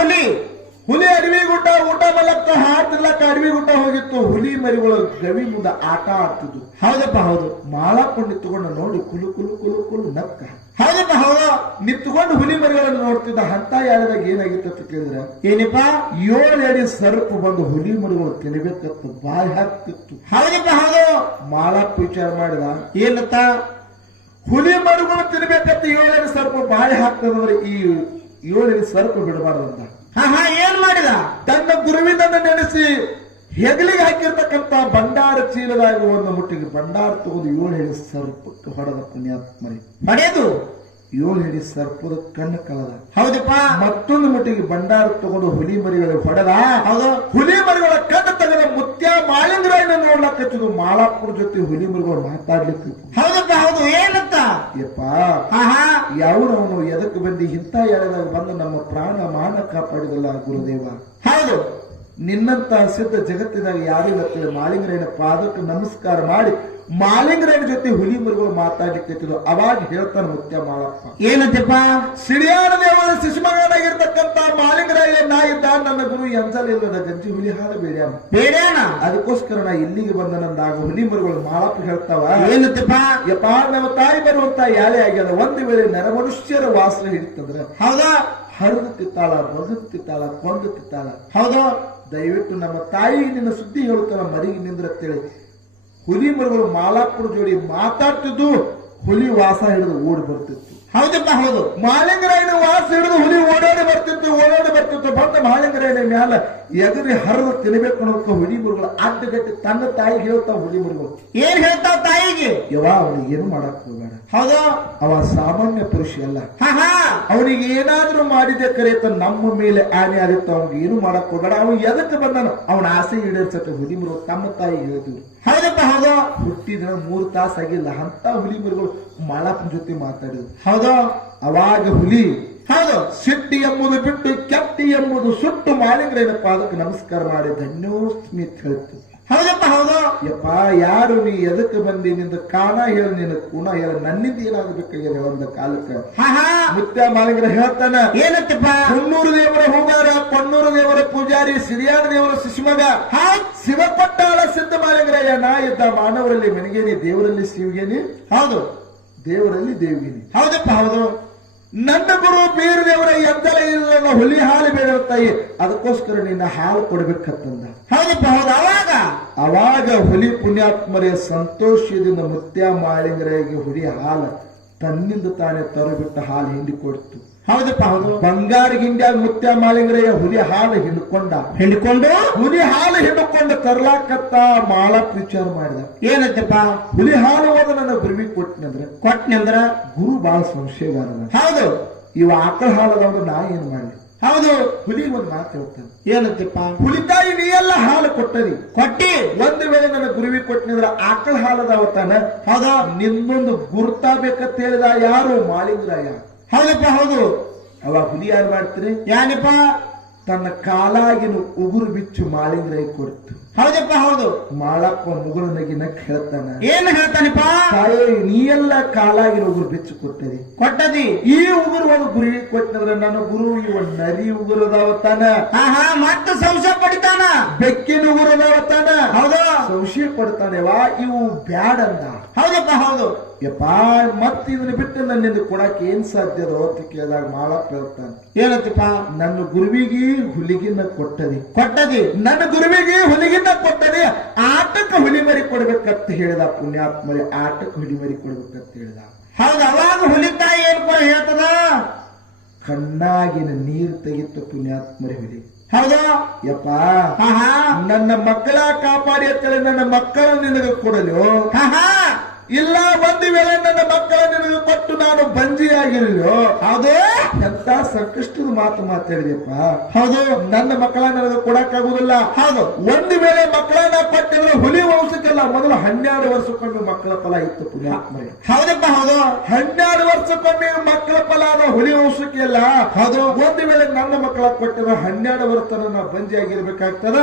ಹುಲಿ ಅಡವಿ ಗುಡ್ಡ ಊಟ ಮಾಡಕ್ಕ ಹಾಡ್ತಿರ್ಲಕ್ಕ ಅಡವಿ ಗುಡ್ಡ ಹೋಗಿತ್ತು. ಹುಲಿ ಮರಿಗಳು ಗವಿ ಮುಂದ ಆಟ ಆಡ್ತಿದ್ವು. ಹೌದಪ್ಪ ಹೌದು. ಮಾಳಪ್ಪ ನಿಂತುಕೊಂಡು ನೋಡಿ ಕುಲು ಕುಲು ಕುಲು ಕುಲು ನಕ್ಕ. ಹೌದಪ್ಪ ಹೌದು. ನಿಂತುಕೊಂಡು ಹುಲಿ ಮರಿಗಳನ್ನು ನೋಡ್ತಿದ್ದ. ಹಂತ ಯಾರಿದಾಗ ಏನಾಗಿತ್ತು ಅಂತ ಕೇಳಿದ್ರೆ, ಏನಪ್ಪ 7 ಅಡಿ ಸರ್ಪ ಬಂದು ಹುಲಿ ಮರಿಗಳು ತಿನ್ಬೇಕತ್ತು ಬಾಯಿ ಹಾಕ್ತಿತ್ತು. ಹೌದಪ್ಪ ಹೌದು. ಮಾಳಪ್ಪ ವಿಚಾರ ಮಾಡಿದ, ಏನತ್ತ ಹುಲಿ ಮರಿಗಳು ತಿನ್ಬೇಕತ್ತು 7 ಅಡಿ ಸರ್ಪ ಬಾಯಿ ಹಾಕ್ತದಂದ್ರೆ ಈ 7 ಅಡಿ ಸರ್ಪ ಬಿಡಬಾರ್ದಂತ. ಹಾ ಹಾ ಏನ್ ಮಾಡಿದ ತನ್ನ ಗುರುವಿನನ್ನು ನೆನೆಸಿ ಹೆಗಲಿಗೆ ಹಾಕಿರ್ತಕ್ಕಂತ ಭಂಡಾರ ಚೀಲದಾಗ ಒಂದು ಮುಟ್ಟಿಗೆ ಭಂಡಾರ ತಗೊಂಡು 7 ಹಿಡಿ ಸರ್ಪಕ್ಕೆ ಹೊಡೆದ ಪುಣ್ಯಾತ್ಮರಿ. ಹೊಡೆದು 7 ಹಿಡಿ ಸರ್ಪದ ಕಣ್ಣು ಕಳದ. ಹೌದಪ್ಪ. ಮತ್ತೊಂದು ಮುಟ್ಟಿಗೆ ಭಂಡಾರ ತಗೊಂಡು ಹುಲಿ ಮರಿಗಳಿಗೆ ಹೊಡೆದ. ಹೌದು. ಹುಲಿ ಮರಿಗಳ ಕಣ್ಣು ತೆಗೆದ ಮುತ್ಯ ಮಾಳಿಂಗರಾಯನ ನೋಡ್ಲಕ್ಕತ್ತಿದ್ದು ಮಾಲಾಪುರ ಜೊತೆ ಹುಲಿ ಮರಿಗಳು ಮಾತಾಡ್ಲಿಕ್ಕೆ. ಹೌದಪ್ಪ ಹೌದು ಏನಂತ ಯಪ್ಪ ಹಾ ಹಾ ಯಾವನವನು ಎದಕ್ಕೆ ಬಂದು ಇಂಥ ಎಳೆದಾಗ ಬಂದು ನಮ್ಮ ಪ್ರಾಣ ಮಾನ ಕಾಪಾಡಿದಲ್ಲ ಗುರುದೇವ. ಹೌದು. ನಿನ್ನಂತ ಸಿದ್ಧ ಜಗತ್ತಿನಾಗ ಯಾರಿಲ್ಲ ಅಂತೇಳಿ ಮಾಳಿಂಗರಾಯನ ಪಾದಕ್ಕೆ ನಮಸ್ಕಾರ ಮಾಡಿ ಮಾಳಿಂಗರಾಯನ ಜೊತೆ ಹುಲಿ ಮರಿಗಳು ಮಾತಾಡ್ಲಿಕ್ಕೆ. ಅವಾಗ ಹೇಳ್ತಾನೆ ಮುತ್ಯ ಮಾಳಪ್ಪ ಏನಂತಪ್ಪ ಸಿರಿಯಾಣ ದೇವರ ಶಿಶುಮಗನಾಗಿರ್ತಕ್ಕಂತ ಮಾಳಿಂಗರಾಯ ನಾ ಇದ್ದ ನನ್ನ ಗುರು ಎಂಜಲಿಲ್ಲದ ಗಂಜಿ ಹುಲಿ ಹಾಲು ಬೇಡ್ಯಾನ ಅದಕ್ಕೋಸ್ಕರ ನಾ ಇಲ್ಲಿಗೆ ಬಂದ ನಂದಾಗ ಹುಲಿ ಮರಿಗಳು ಮಾಳಪ್ಪ ಹೇಳ್ತಾವ ಏನಂತಪ್ಪ ಯಪ್ಪ ನಮ್ಮ ತಾಯಿ ಬರುವಂತ ಯಾಲೆ ಆಗ್ಯದ. ಒಂದು ವೇಳೆ ನರ ಮನುಷ್ಯರ ವಾಸನೆ ಹಿಡಿತಂದ್ರ ಹೌದಾ ಹರಿದು ತಿತ್ತಾಳ ಬಗದು ತಿತ್ತಾಳ ಕೊಂದು ತಿತ್ತಾಳ. ಹೌದು. ದಯವಿಟ್ಟು ನಮ್ಮ ತಾಯಿ ನಿನ್ನ ಸುದ್ದಿ ಹೇಳುತ್ತಾನ ಮರಿಗೆ ನಿಂದ್ರತ್ತೇಳಿ ಹುಲಿ ಮರಿಗಳು ಮಾಲಾಪುರ ಜೋಡಿ ಮಾತಾಡ್ತಿದ್ದು ಹುಲಿ ವಾಸ ಹಿಡಿದು ಓಡಿ ಬರ್ತಿತ್ತು. ಹೌದಪ್ಪ ಹೌದು. ಮಾಳಿಂಗರಾಯನ ವಾಸ ಹಿಡಿದು ಹುಲಿ ಓಡಾಡಿ ಬರ್ತಿತ್ತು ಬಂದ ಮಾಳಿಂಗರಾಯನ ಮ್ಯಾಲ ಎಗರಿ ಹರಿದು ತಿನ್ಬೇಕು ಅನ್ನೋದಕ್ಕೆ ಹುಲಿ ಮರಿಗಳು ಅಡ್ಡಗಟ್ಟಿ ತನ್ನ ತಾಯಿಗೆ ಹೇಳ್ತಾವ. ಹುಲಿ ಮರಿಗಳು ಏನ್ ಹೇಳ್ತಾವ ತಾಯಿಗೆ? ಯವಾ ಅವನಿಗೆ ಏನು ಮಾಡಕ್ ಹೋಗಬೇಡ. ಹೌದು. ಅವ ಸಾಮಾನ್ಯ ಪುರುಷ ಅಲ್ಲ. ಹಾ ಹಾ ಅವನಿಗೆ ಏನಾದ್ರೂ ಮಾಡಿದೆ ಕರೆಯತ್ತ ನಮ್ಮ ಮೇಲೆ ಆನೆ ಆದಿತ್ತು. ಅವ್ನಿಗೆ ಏನು ಮಾಡಕ್ ಹೋಗಬೇಡ. ಅವನು ಎದಕ್ಕೆ ಬಂದಾನ ಅವನ ಆಸೆ ಈಡೇರ್ಸಕ್ಕೆ ಹುಲಿ ಮರಿಗಳು ತಮ್ಮ ತಾಯಿ ಹೇಳಿದ್ರು. ಹೌದಪ್ಪ ಹೌದು. ಹುಟ್ಟಿದ 3 ತಾಸು ಆಗಿಲ್ಲ ಅಂತ ಹುಲಿ ಮರಿಗಳು ಮಾಳಪ್ಪನ ಜೊತೆ ಮಾತಾಡಿದ್ರು. ಹೌದು. ಅವಾಗ ಹುಲಿ ಹೌದು ಸಿಟ್ಟಿ ಎಂಬುದು ಬಿಟ್ಟು ಕೆಟ್ಟಿ ಎಂಬುದು ಸುಟ್ಟು ಮಾಳಿಂಗರಾಯನ ಪಾದಕ್ಕೆ ನಮಸ್ಕಾರ ಮಾಡಿ ಧನ್ಯೋಸ್ಮಿ ಅಂತ ಹೇಳ್ತು. ಹೌದಪ್ಪ ಹೌದು. ಯಪ್ಪ ಯಾರು ನೀ ಎದಕ್ಕೆ ಬಂದಿ ನಿಂದ ಕಾಣ ಹೇಳ ನಿನ್ನ ಕೂಣ ಹೇಳ ನನ್ನಿಂದ ಏನಾಗಬೇಕಾಗಿದೆ ಒಂದು ಕಾಲಕ್ಕೆ. ಹಾ ಹಾ ಮುತ್ಯ ಮಾಳಿಂಗರ ಹೇಳ್ತಾನ ಏನಂತಪ್ಪ ಹುನ್ನೂರು ದೇವರ ಹೋಗಾರ ಕೊಣ್ಣೂರು ದೇವರ ಪೂಜಾರಿ ಸಿರಿಯಾಣ ದೇವರ ಶಿಶುಮಗ ಶಿವಪಟ್ಟಾಳ ಸಿದ್ಧ ಮಾಳಿಂಗರಾಯ ನಾ ಇದ್ದ ಮಾನವರಲ್ಲಿ ಮೆನಗೇನಿ ದೇವರಲ್ಲಿ ಶಿವಗೇನಿ. ಹೌದು ದೇವರಲ್ಲಿ ದೇವಿಗೇನಿ. ಹೌದಪ್ಪ ಹೌದು. ನನ್ನ ಗುರು ಬೀರ ದೇವರ ಎದ್ದಲ ಇಲ್ಲ ಹುಲಿ ಹಾಲು ಬೇಡ ತಾಯಿ ಅದಕ್ಕೋಸ್ಕರ ನಿನ್ನ ಹಾಲು ಕೊಡ್ಬೇಕಂತಂದ. ಹೌದಪ್ಪ ಹೌದು. ಅವಾಗ ಹುಲಿ ಪುಣ್ಯಾತ್ಮರೇ ಸಂತೋಷದಿಂದ ಮುತ್ಯ ಮಾಳಿಂಗರಾಯಿಗೆ ಹುಲಿ ಹಾಲು ತನ್ನಿಂದ ತಾನೇ ತರಬಿಟ್ಟ ಹಾಲು ಹಿಂಡಿ ಕೊಡ್ತು. ಹೌದಪ್ಪ ಹೌದು. ಬಂಗಾರ ಗಿಂಡ್ಯಾಗ ಮುತ್ಯ ಮಾಳಿಂಗರಾಯ ಹುಲಿ ಹಾಲು ಹಿಂಡ್ಕೊಂಡು ಹುಲಿ ಹಾಲು ಹಿಂಡ್ಕೊಂಡು ತರ್ಲಾಕತ್ತ ಮಾಳಪ್ಪ ವಿಚಾರ ಮಾಡಿದ. ಏನಂತಪ್ಪ ಹುಲಿ ಹಾಲು ಹೋದ ನನ್ನ ಗುರುವಿಗೆ ಕೊಟ್ಟನಂದ್ರ ಗುರು ಬಹಳ ಸಂಶಯಗಾರ. ಹೌದು. ಇವ ಆಕಳ ಹಾಲದವ್ರು ನಾ ಏನ್ ಮಾಡ್ಲಿ. ಹೌದು. ಹುಲಿ ಒಂದು ಮಾತು ಹೇಳ್ತಾನೆ. ಏನಂತಪ್ಪ ಹುಲಿ ತಾಯಿ ನೀ ಎಲ್ಲ ಹಾಲು ಕೊಟ್ಟಿ ಒಂದು ವೇಳೆ ನನ್ನ ಗುರುವಿಗೆ ಕೊಟ್ಟನಿದ್ರ ಆಕಳ ಹಾಲದವತಾನ. ಹೌದು. ನಿನ್ನೊಂದು ಗುರುತಾಬೇಕಂತ ಹೇಳಿದ ಯಾರು ಮಾಳಿಂಗರಾಯ. ಹೌದಪ್ಪ ಹೌದು. ಅವ ಹುಲಿ ಯಾರು ಮಾಡ್ತೀರಿ ಯಾನಪ್ಪ ತನ್ನ ಕಾಲಾಗಿನ ಉಗುರು ಬಿಚ್ಚು ಮಾಳಿಂಗರಾಯ ಕೊಡ್ತು. ಹೌದಪ್ಪ ಹೌದು. ಮಾಳಪ್ಪ ಮುಗುಳು ನಗಿ ನಕ್ ಹೇಳ್ತಾನ. ಏನ್ ಹೇಳ್ತಾನಪ್ಪ ತಾಯಿ ನೀ ಎಲ್ಲ ಕಾಲಾಗಿನ ಉಗುರು ಬಿಚ್ಚು ಕೊಟ್ಟದಿ. ಈ ಉಗುರು ಒಂದು ಗುರುವಿಗೆ ಕೊಟ್ಟನಂದ್ರ ನನ್ನ ಗುರು ಇವ ನರಿ ಉಗುರದವತಾನ. ಹಾ ಮತ್ತೆ ಸಂಶಯ ಪಡಿತಾನ. ಬೆಕ್ಕಿನ ಉಗುರದವತಾನ. ಹೌದು. ಸಂಶಯ ಪಡ್ತಾನೆವಾ ಇವು ಬ್ಯಾಡ್ ಅಂದ. ಹೌದಪ್ಪ ಹೌದು. ಯಪ್ಪಾ ಮತ್ ಇದನ್ನ ಬಿಟ್ಟು ನನ್ನಿಂದ ಕೊಡಕ್ ಏನ್ ಸಾಧ್ಯದೋ ಅಂತ ಕೇಳಿದಾಗ ಮಾಳಪ್ಪ ಹೇಳ್ತಾನೆ. ಏನಂತಪ್ಪ ನನ್ನ ಗುರುವಿಗೆ ಹುಲಿಗಿನ ಕೊಟ್ಟದಿ. ನನ್ನ ಗುರುವಿಗೆ ಹುಲಿಗಿನ ಕೊಟ್ಟದಿ. ಆಟಕ್ಕೆ ಹುಲಿ ಮರಿ ಕೊಡ್ಬೇಕಂತ ಹೇಳಿದ ಪುಣ್ಯಾತ್ಮರಿ. ಆಟಕ್ಕೆ ಹುಲಿ ಮರಿ ಕೊಡ್ಬೇಕಂತ ಹೇಳಿದ. ಹೌದು. ಅವಾಗ ಹುಲಿ ತಾಯಿ ಏನ್ ಹೇಳ್ತದ ಕಣ್ಣಾಗಿನ ನೀರು ತೆಗಿತ್ತು ಪುಣ್ಯಾತ್ಮರಿ ಹುಲಿ. ಹೌದು. ಯಪ್ಪ ನನ್ನ ಮಕ್ಕಳ ಕಾಪಾಡಿ ಅಂತೇಳಿ ನನ್ನ ಮಕ್ಕಳ ನಿನಗೆ ಕೊಡಲು ಇಲ್ಲ ಒಂದು ವೇಳೆ ನನ್ನ ಮಕ್ಕಳ ನಿನಗೆ ಕೊಟ್ಟು ನಾನು ಬಂಜಿಯಾಗಿರಲು. ಹೌದು. ಎಂತ ಸಂಕಷ್ಟದ ಮಾತು ಮಾತಾಡಿದೆಪ್ಪ. ಹೌದು. ನನ್ನ ಮಕ್ಕಳ ನನಗೆ ಕೊಡಕ್ಕಾಗುದಿಲ್ಲ. ಹೌದು. ಒಂದು ವೇಳೆ ಮಕ್ಕಳನ್ನ ಕೊಟ್ಟಿದ್ರೆ ಹುಲಿ ವಂಶಕ್ಕೆಲ್ಲ ಮೊದಲು 12 ವರ್ಷಕ್ಕೊಮ್ಮೆ ಮಕ್ಕಳ ಫಲ ಇತ್ತು ಪುಣ್ಯಾತ್ಮರಿ. ಹೌದಪ್ಪ ಹೌದು. 12 ವರ್ಷಕ್ಕೊಮ್ಮೆ ಮಕ್ಕಳ ಫಲ ಅನ್ನೋ ಹುಲಿ ವಂಶಕ್ಕೆಲ್ಲ. ಹೌದು. ಒಂದು ವೇಳೆ ನನ್ನ ಮಕ್ಕಳ ಕೊಟ್ಟಿದ್ರೆ 12 ವರ್ಷ ತನ ನಾ ಬಂಜಿಯಾಗಿರ್ಬೇಕಾಗ್ತದ.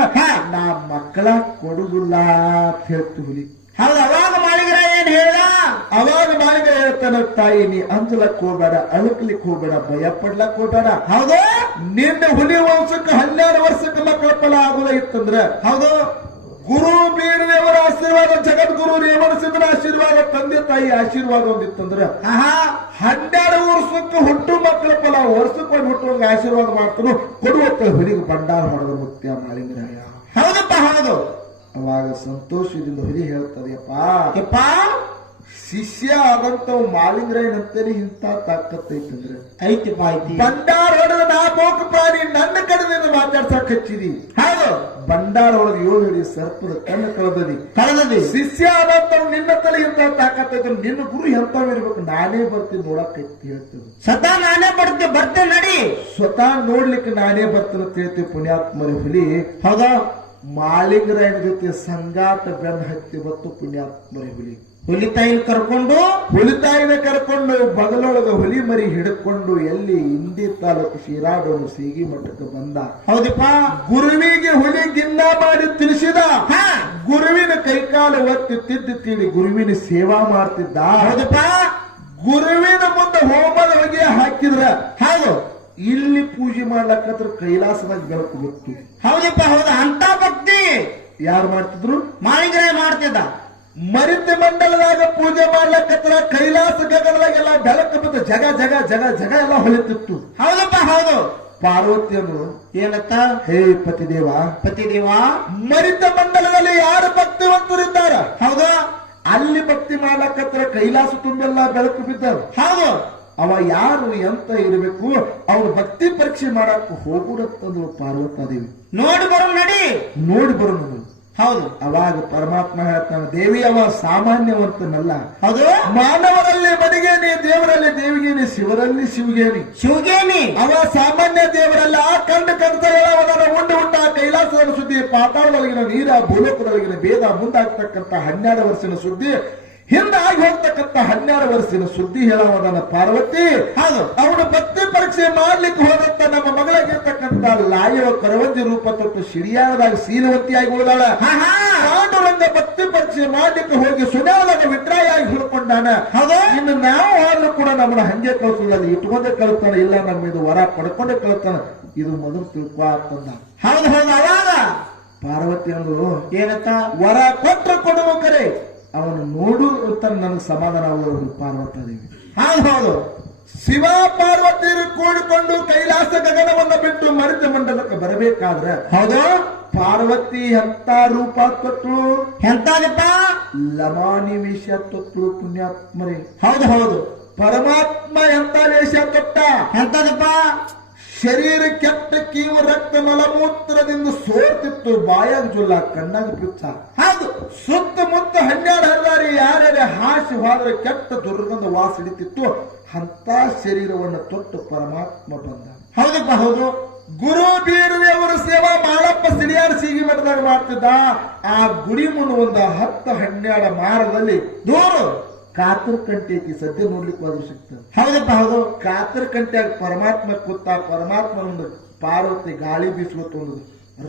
ನಾ ಮಕ್ಕಳ ಕೊಡುದಿಲ್ಲ ಅಂತ ಹೇಳ್ತು ಹುಲಿ. ಹೌದು. ಅವಾಗ ಮಾಳಿಂಗರಾಯ ಏನ್ ಹೇಳ? ಅವಾಗ ಮಾಳಿಂಗರಾಯ ಹೇಳ್ತಾನ ತಾಯಿ ನೀ ಅಂಜಲಕ್ ಹೋಗ್ಬೇಡ, ಅಳಕ್ಲಿಕ್ ಹೋಗ್ಬೇಡ, ಭಯ ಪಡ್ಲಕ್ ಹೋಗ್ಬೇಡ. ಹೌದು. ನಿನ್ನ ಹುಲಿ ವಂಶಕ್ಕೆ 12 ವರ್ಷಕ್ಕೆ ಮಕ್ಕಳ ಫಲ ಆಗುದ ಇತ್ತಂದ್ರ. ಹೌದು. ಗುರು ಬೀರದೇವರ ಆಶೀರ್ವಾದ, ಜಗದ್ಗುರು ರೇವಣ ಸಿದ್ಧರ ಆಶೀರ್ವಾದ, ತಂದೆ ತಾಯಿ ಆಶೀರ್ವಾದ ಒಂದಿತ್ತಂದ್ರ 12 ವರ್ಷಕ್ಕೆ ಹುಟ್ಟು ಮಕ್ಕಳ ಫಲ ವರ್ಷಕ್ಕೊಂದು ಹುಟ್ಟುವಂಗ ಆಶೀರ್ವಾದ ಮಾಡ್ತಾನು ಕೊಡುವ ಹುಲಿಗೆ ಭಂಡಾರ ಹೊಡೆದ ಮುತ್ಯ ಮಾಳಿಂಗರಾಯ. ಹೌದಪ್ಪ ಹೌದು. ಅವಾಗ ಸಂತೋಷದಿಂದ ಹುಲಿ ಹೇಳ್ತದೆಯಪ್ಪ ಶಿಷ್ಯ ಆದಂತ ಮಾಳಿಂಗರಾಯನಂತೇಳಿ ಇಂತ ತಾಕತ್ತೈತಂದ್ರೆ ಐತಿ ಭಂಡಾರ ಹೊಡೆದ ನಾ ಮೋಕ ಪ್ರಾಣಿ ನನ್ನ ಕಡೆದಿಂದ ಮಾತಾಡ್ಸಕ್ ಹಚ್ಚಿದಿ. ಹೌದು ಬಂಡಾರ ಒಳಗೆ 7 ಹಿಡಿ ಸರ್ಪದ ಕಣ್ಣು ಕಳೆದದಿ ಶಿಷ್ಯ ಆದಂತವ್ ನಿನ್ನ ತಲೆ ಎಂತ ತಾಕತ್ತೈತೆ, ನಿನ್ನ ಗುರು ಎಂತವ್ ಇರ್ಬೇಕು, ನಾನೇ ಬರ್ತೀನಿ ನೋಡಕ್ ಹೇಳ್ತೇವೆ. ಸದಾ ನಾನೇ ಬರ್ತೇನೆ ನಡಿ. ಸ್ವತಃ ನೋಡ್ಲಿಕ್ಕೆ ನಾನೇ ಬರ್ತೀನಿ ಅಂತ ಹೇಳ್ತೀವಿ. ಪುಣ್ಯಾತ್ಮರಿ ಹುಲಿ ಹೌದಾ ಮಾಳಿಂಗರಾಯನ ಜೊತೆ ಸಂಗಾಟ ಬೆನ್ನ ಹತ್ತಿ ಬತ್ತು. ಪುಣ್ಯಾತ್ಮರಿ ಹುಲಿ ಹುಲಿತಾಯಿನ ಕರ್ಕೊಂಡು ಹುಲಿತಾಯಿನ ಕರ್ಕೊಂಡು ಬಗಲೊಳಗ ಹುಲಿ ಮರಿ ಹಿಡ್ಕೊಂಡು ಎಲ್ಲಿ ಇಂಡಿ ತಾಲೂಕು ಶಿರಾಡೋನು ಸೀಗಿ ಮಠಕ್ಕೆ ಬಂದ. ಹೌದಪ್ಪ ಗುರುವಿಗೆ ಹುಲಿ ಗಿನ್ನ ಮಾಡಿ ತಿಳಿಸಿದ. ಹಾ ಗುರುವಿನ ಕೈಕಾಲು ಒತ್ತಿ ತಿದ್ದಿ ತೀಡಿ ಗುರುವಿನ ಸೇವಾ ಮಾಡ್ತಿದ್ದ. ಹೌದಪ್ಪ ಗುರುವಿನ ಮುಂದೆ ಹೋಮದ ಹೊಗೆ ಹಾಕಿದ್ರ ಹೌದು ಇಲ್ಲಿ ಪೂಜೆ ಮಾಡ್ಲಕ್ಕತ್ರ ಕೈಲಾಸದಾಗ ಬೆಳಕು ಗೊತ್ತು. ಹೌದಪ್ಪ ಹೌದು ಅಂತ ಭಕ್ತಿ ಯಾರು ಮಾಡ್ತಿದ್ರು? ಮಾಳಿಂಗರಾಯ ಮಾಡ್ತಿದ್ದ. ಮರಿತ ಮಂಡಲದಾಗ ಪೂಜೆ ಮಾಡ್ಲಕ್ಕತ್ರ ಕೈಲಾಸ ಗಗನದಾಗೆಲ್ಲ ಬೆಳಕು ಬಂದು ಜಗ ಜಗ ಜಗ ಜಗ ಎಲ್ಲ ಹೊಲಿತಿತ್ತು. ಹೌದಪ್ಪ ಹೌದು ಪಾರ್ವತಿಯನ್ನು ಏನತ್ತ ಹೇ ಪತಿದೇವ ಪತಿದೇವ ಮರಿತ ಮಂಡಲದಲ್ಲಿ ಯಾರು ಭಕ್ತಿವಂತರಿದ್ದಾರ ಹೌದು ಅಲ್ಲಿ ಭಕ್ತಿ ಮಾಡ್ಲಕ್ಕತ್ರ ಕೈಲಾಸ ತುಂಬೆಲ್ಲ ಬೆಳಕು ಬಿದ್ದರು. ಹೌದು ಅವ ಯಾರು ಎಂತ ಇರಬೇಕು, ಅವ್ರ ಭಕ್ತಿ ಪರೀಕ್ಷೆ ಮಾಡಕ್ ಹೋಗುರತ್ತಂದ್ರು ಪಾರ್ವತಾದೇವಿ. ನೋಡಿ ಬರೋ ನಡಿ ನೋಡಿ ಬರೋನು. ಹೌದು ಅವಾಗ ಪರಮಾತ್ಮ ಹೇಳ್ತಾನೆ, ದೇವಿ ಅವ ಸಾಮಾನ್ಯವಂತನಲ್ಲ. ಹೌದು ಮಾನವರಲ್ಲಿ ಮಡಿಗೇನಿ, ದೇವರಲ್ಲಿ ದೇವಿಗೇನಿ, ಶಿವರಲ್ಲಿ ಶಿವಗೇನಿ. ಶಿವಗೇನಿ ಅವ ಸಾಮಾನ್ಯ ದೇವರಲ್ಲ. ಕಂಡು ಕನಸಗಳ ಉಂಡು ಉಂಟ ಕೈಲಾಸದ ಸುದ್ದಿ, ಪಾತಾಳದೊಳಗಿನ ನೀರ, ಭೂಲೋಕದೊಳಗಿನ ಭೇದ, ಮುಂದಾಗ್ತಕ್ಕಂಥ 12 ವರ್ಷದ ಸುದ್ದಿ, ಹಿಂದಾಗಿ ಹೋಗ್ತಕ್ಕಂಥ 12 ವರ್ಷದ ಸುದ್ದಿ ಹೇಳವದನ ಪಾರ್ವತಿ. ಹೌದು ಅವನು ಭಕ್ತಿ ಪರೀಕ್ಷೆ ಮಾಡ್ಲಿಕ್ಕೆ ಹೋದಂತ ನಮ್ಮ ಮಗಳಾಗಿರ್ತಕ್ಕಂಥ ಲಾಯವ ಕರವಂಜಿ ರೂಪ ತೊಟ್ಟು ಸಿರಿಯಾಳದಾಗ ಸೀನವತಿಯಾಗಿ ಉಳಿದಾಳ. ಪಾಂಡುರಂಗ ಭಕ್ತಿ ಪರೀಕ್ಷೆ ಮಾಡ್ಲಿಕ್ಕೆ ಹೋಗಿ ಸುನಾದಾಗ ವಿಟ್ರಾಯಾಗಿ ಹಿಡ್ಕೊಂಡಾನ. ಹೌದು ಇನ್ನು ನಾವು ಆದ್ರೂ ಕೂಡ ನಮ್ಮನ್ನ ಹಂಗೆ ಕಳಿಸೋದಲ್ಲ, ಇಟ್ಕೊಂಡೇ ಕಳಿಸ್ತಾನೆ, ಇಲ್ಲ ನಮ್ಮ ಇದು ವರ ಪಡ್ಕೊಂಡೇ ಕಳಿಸ್ತಾನ. ಇದು ಮೊದಲು ತಿಳ್ಕೊ ಅಂತಂದ. ಹೌದು ಹೌದು ಅವಾಗ ಪಾರ್ವತಿ ಅಂದ್ರು ಏನತ್ತ ವರ ಕೊಟ್ರ ಕೊಡುವ ಕರೆ ಅವನು ನೋಡು ಅಂತ ನನಗೆ ಸಮಾಧಾನ ಆಗುವುದು. ಪಾರ್ವತಾದೇವಿ ಹೌದು ಹೌದು ಶಿವ ಪಾರ್ವತಿಯರು ಕೂಡಿಕೊಂಡು ಕೈಲಾಸ ಗಗನವನ್ನ ಬಿಟ್ಟು ಮರಿತ ಮಂಡಲಕ್ಕೆ ಬರಬೇಕಾದ್ರೆ ಹೌದು ಪಾರ್ವತಿ ಎಂತ ರೂಪ ತೊಟ್ಟಳು, ಎಂತದಪ್ಪ ಲಮಾನಿ ವೇಷ ತೊಟ್ಟಳು. ಪುಣ್ಯಾತ್ಮರೇ ಹೌದು ಹೌದು ಪರಮಾತ್ಮ ಎಂತ ವೇಷ ತೊಟ್ಟ, ಎಂತದಪ್ಪ ಶರೀರ ಕೆಟ್ಟ ಕೀವು ರಕ್ತ ಮಲಮೂತ್ರದಿಂದ ಸೋರ್ತಿತ್ತು. ಬಾಯಾಗ ಜುಲ್ಲ, ಕಣ್ಣಾಗ ಪಿಚ್ಚ. ಹೌದು ಸುತ್ತಮುತ್ತ 12 ಹರಿದಾರಿ ಯಾರ್ಯಾರ ಹಾಸಿ ಹೋದ್ರೆ ಕೆಟ್ಟ ದುರ್ಗಂಧ ವಾಸ ಹಿಡಿತಿತ್ತು. ಅಂತ ಶರೀರವನ್ನು ತೊಟ್ಟು ಪರಮಾತ್ಮ ಬಂದ. ಹೌದಪ್ಪ ಹೌದು ಗುರು ಬೀರದೇವರ ಸೇವಾ ಮಾಳಪ್ಪ ಸಿಡಿಯಾರ ಸೀಗಿ ಮಠದಾಗ ಮಾಡ್ತಿದ್ದ. ಆ ಗುಡಿ ಮುಂದೆ ಒಂದು 10-12 ಮಾರದಲ್ಲಿ ದೂರು ಕಾತರ್ ಕಂಟೆ ಐತಿ. ಸದ್ಯ ನೋಡ್ಲಿಕ್ಕೆ ಹೋದ್ರೆ ಸಿಗ್ತದೆ. ಹೌದಪ್ಪ ಹೌದು ಕಾತರ್ ಕಂಟ್ಯಾಗ ಪರಮಾತ್ಮ ಕೂತ. ಪರಮಾತ್ಮ ಒಂದು ಪಾರ್ವತಿ ಗಾಳಿ ಬೀಸ್ಕೊತ ಒಂದು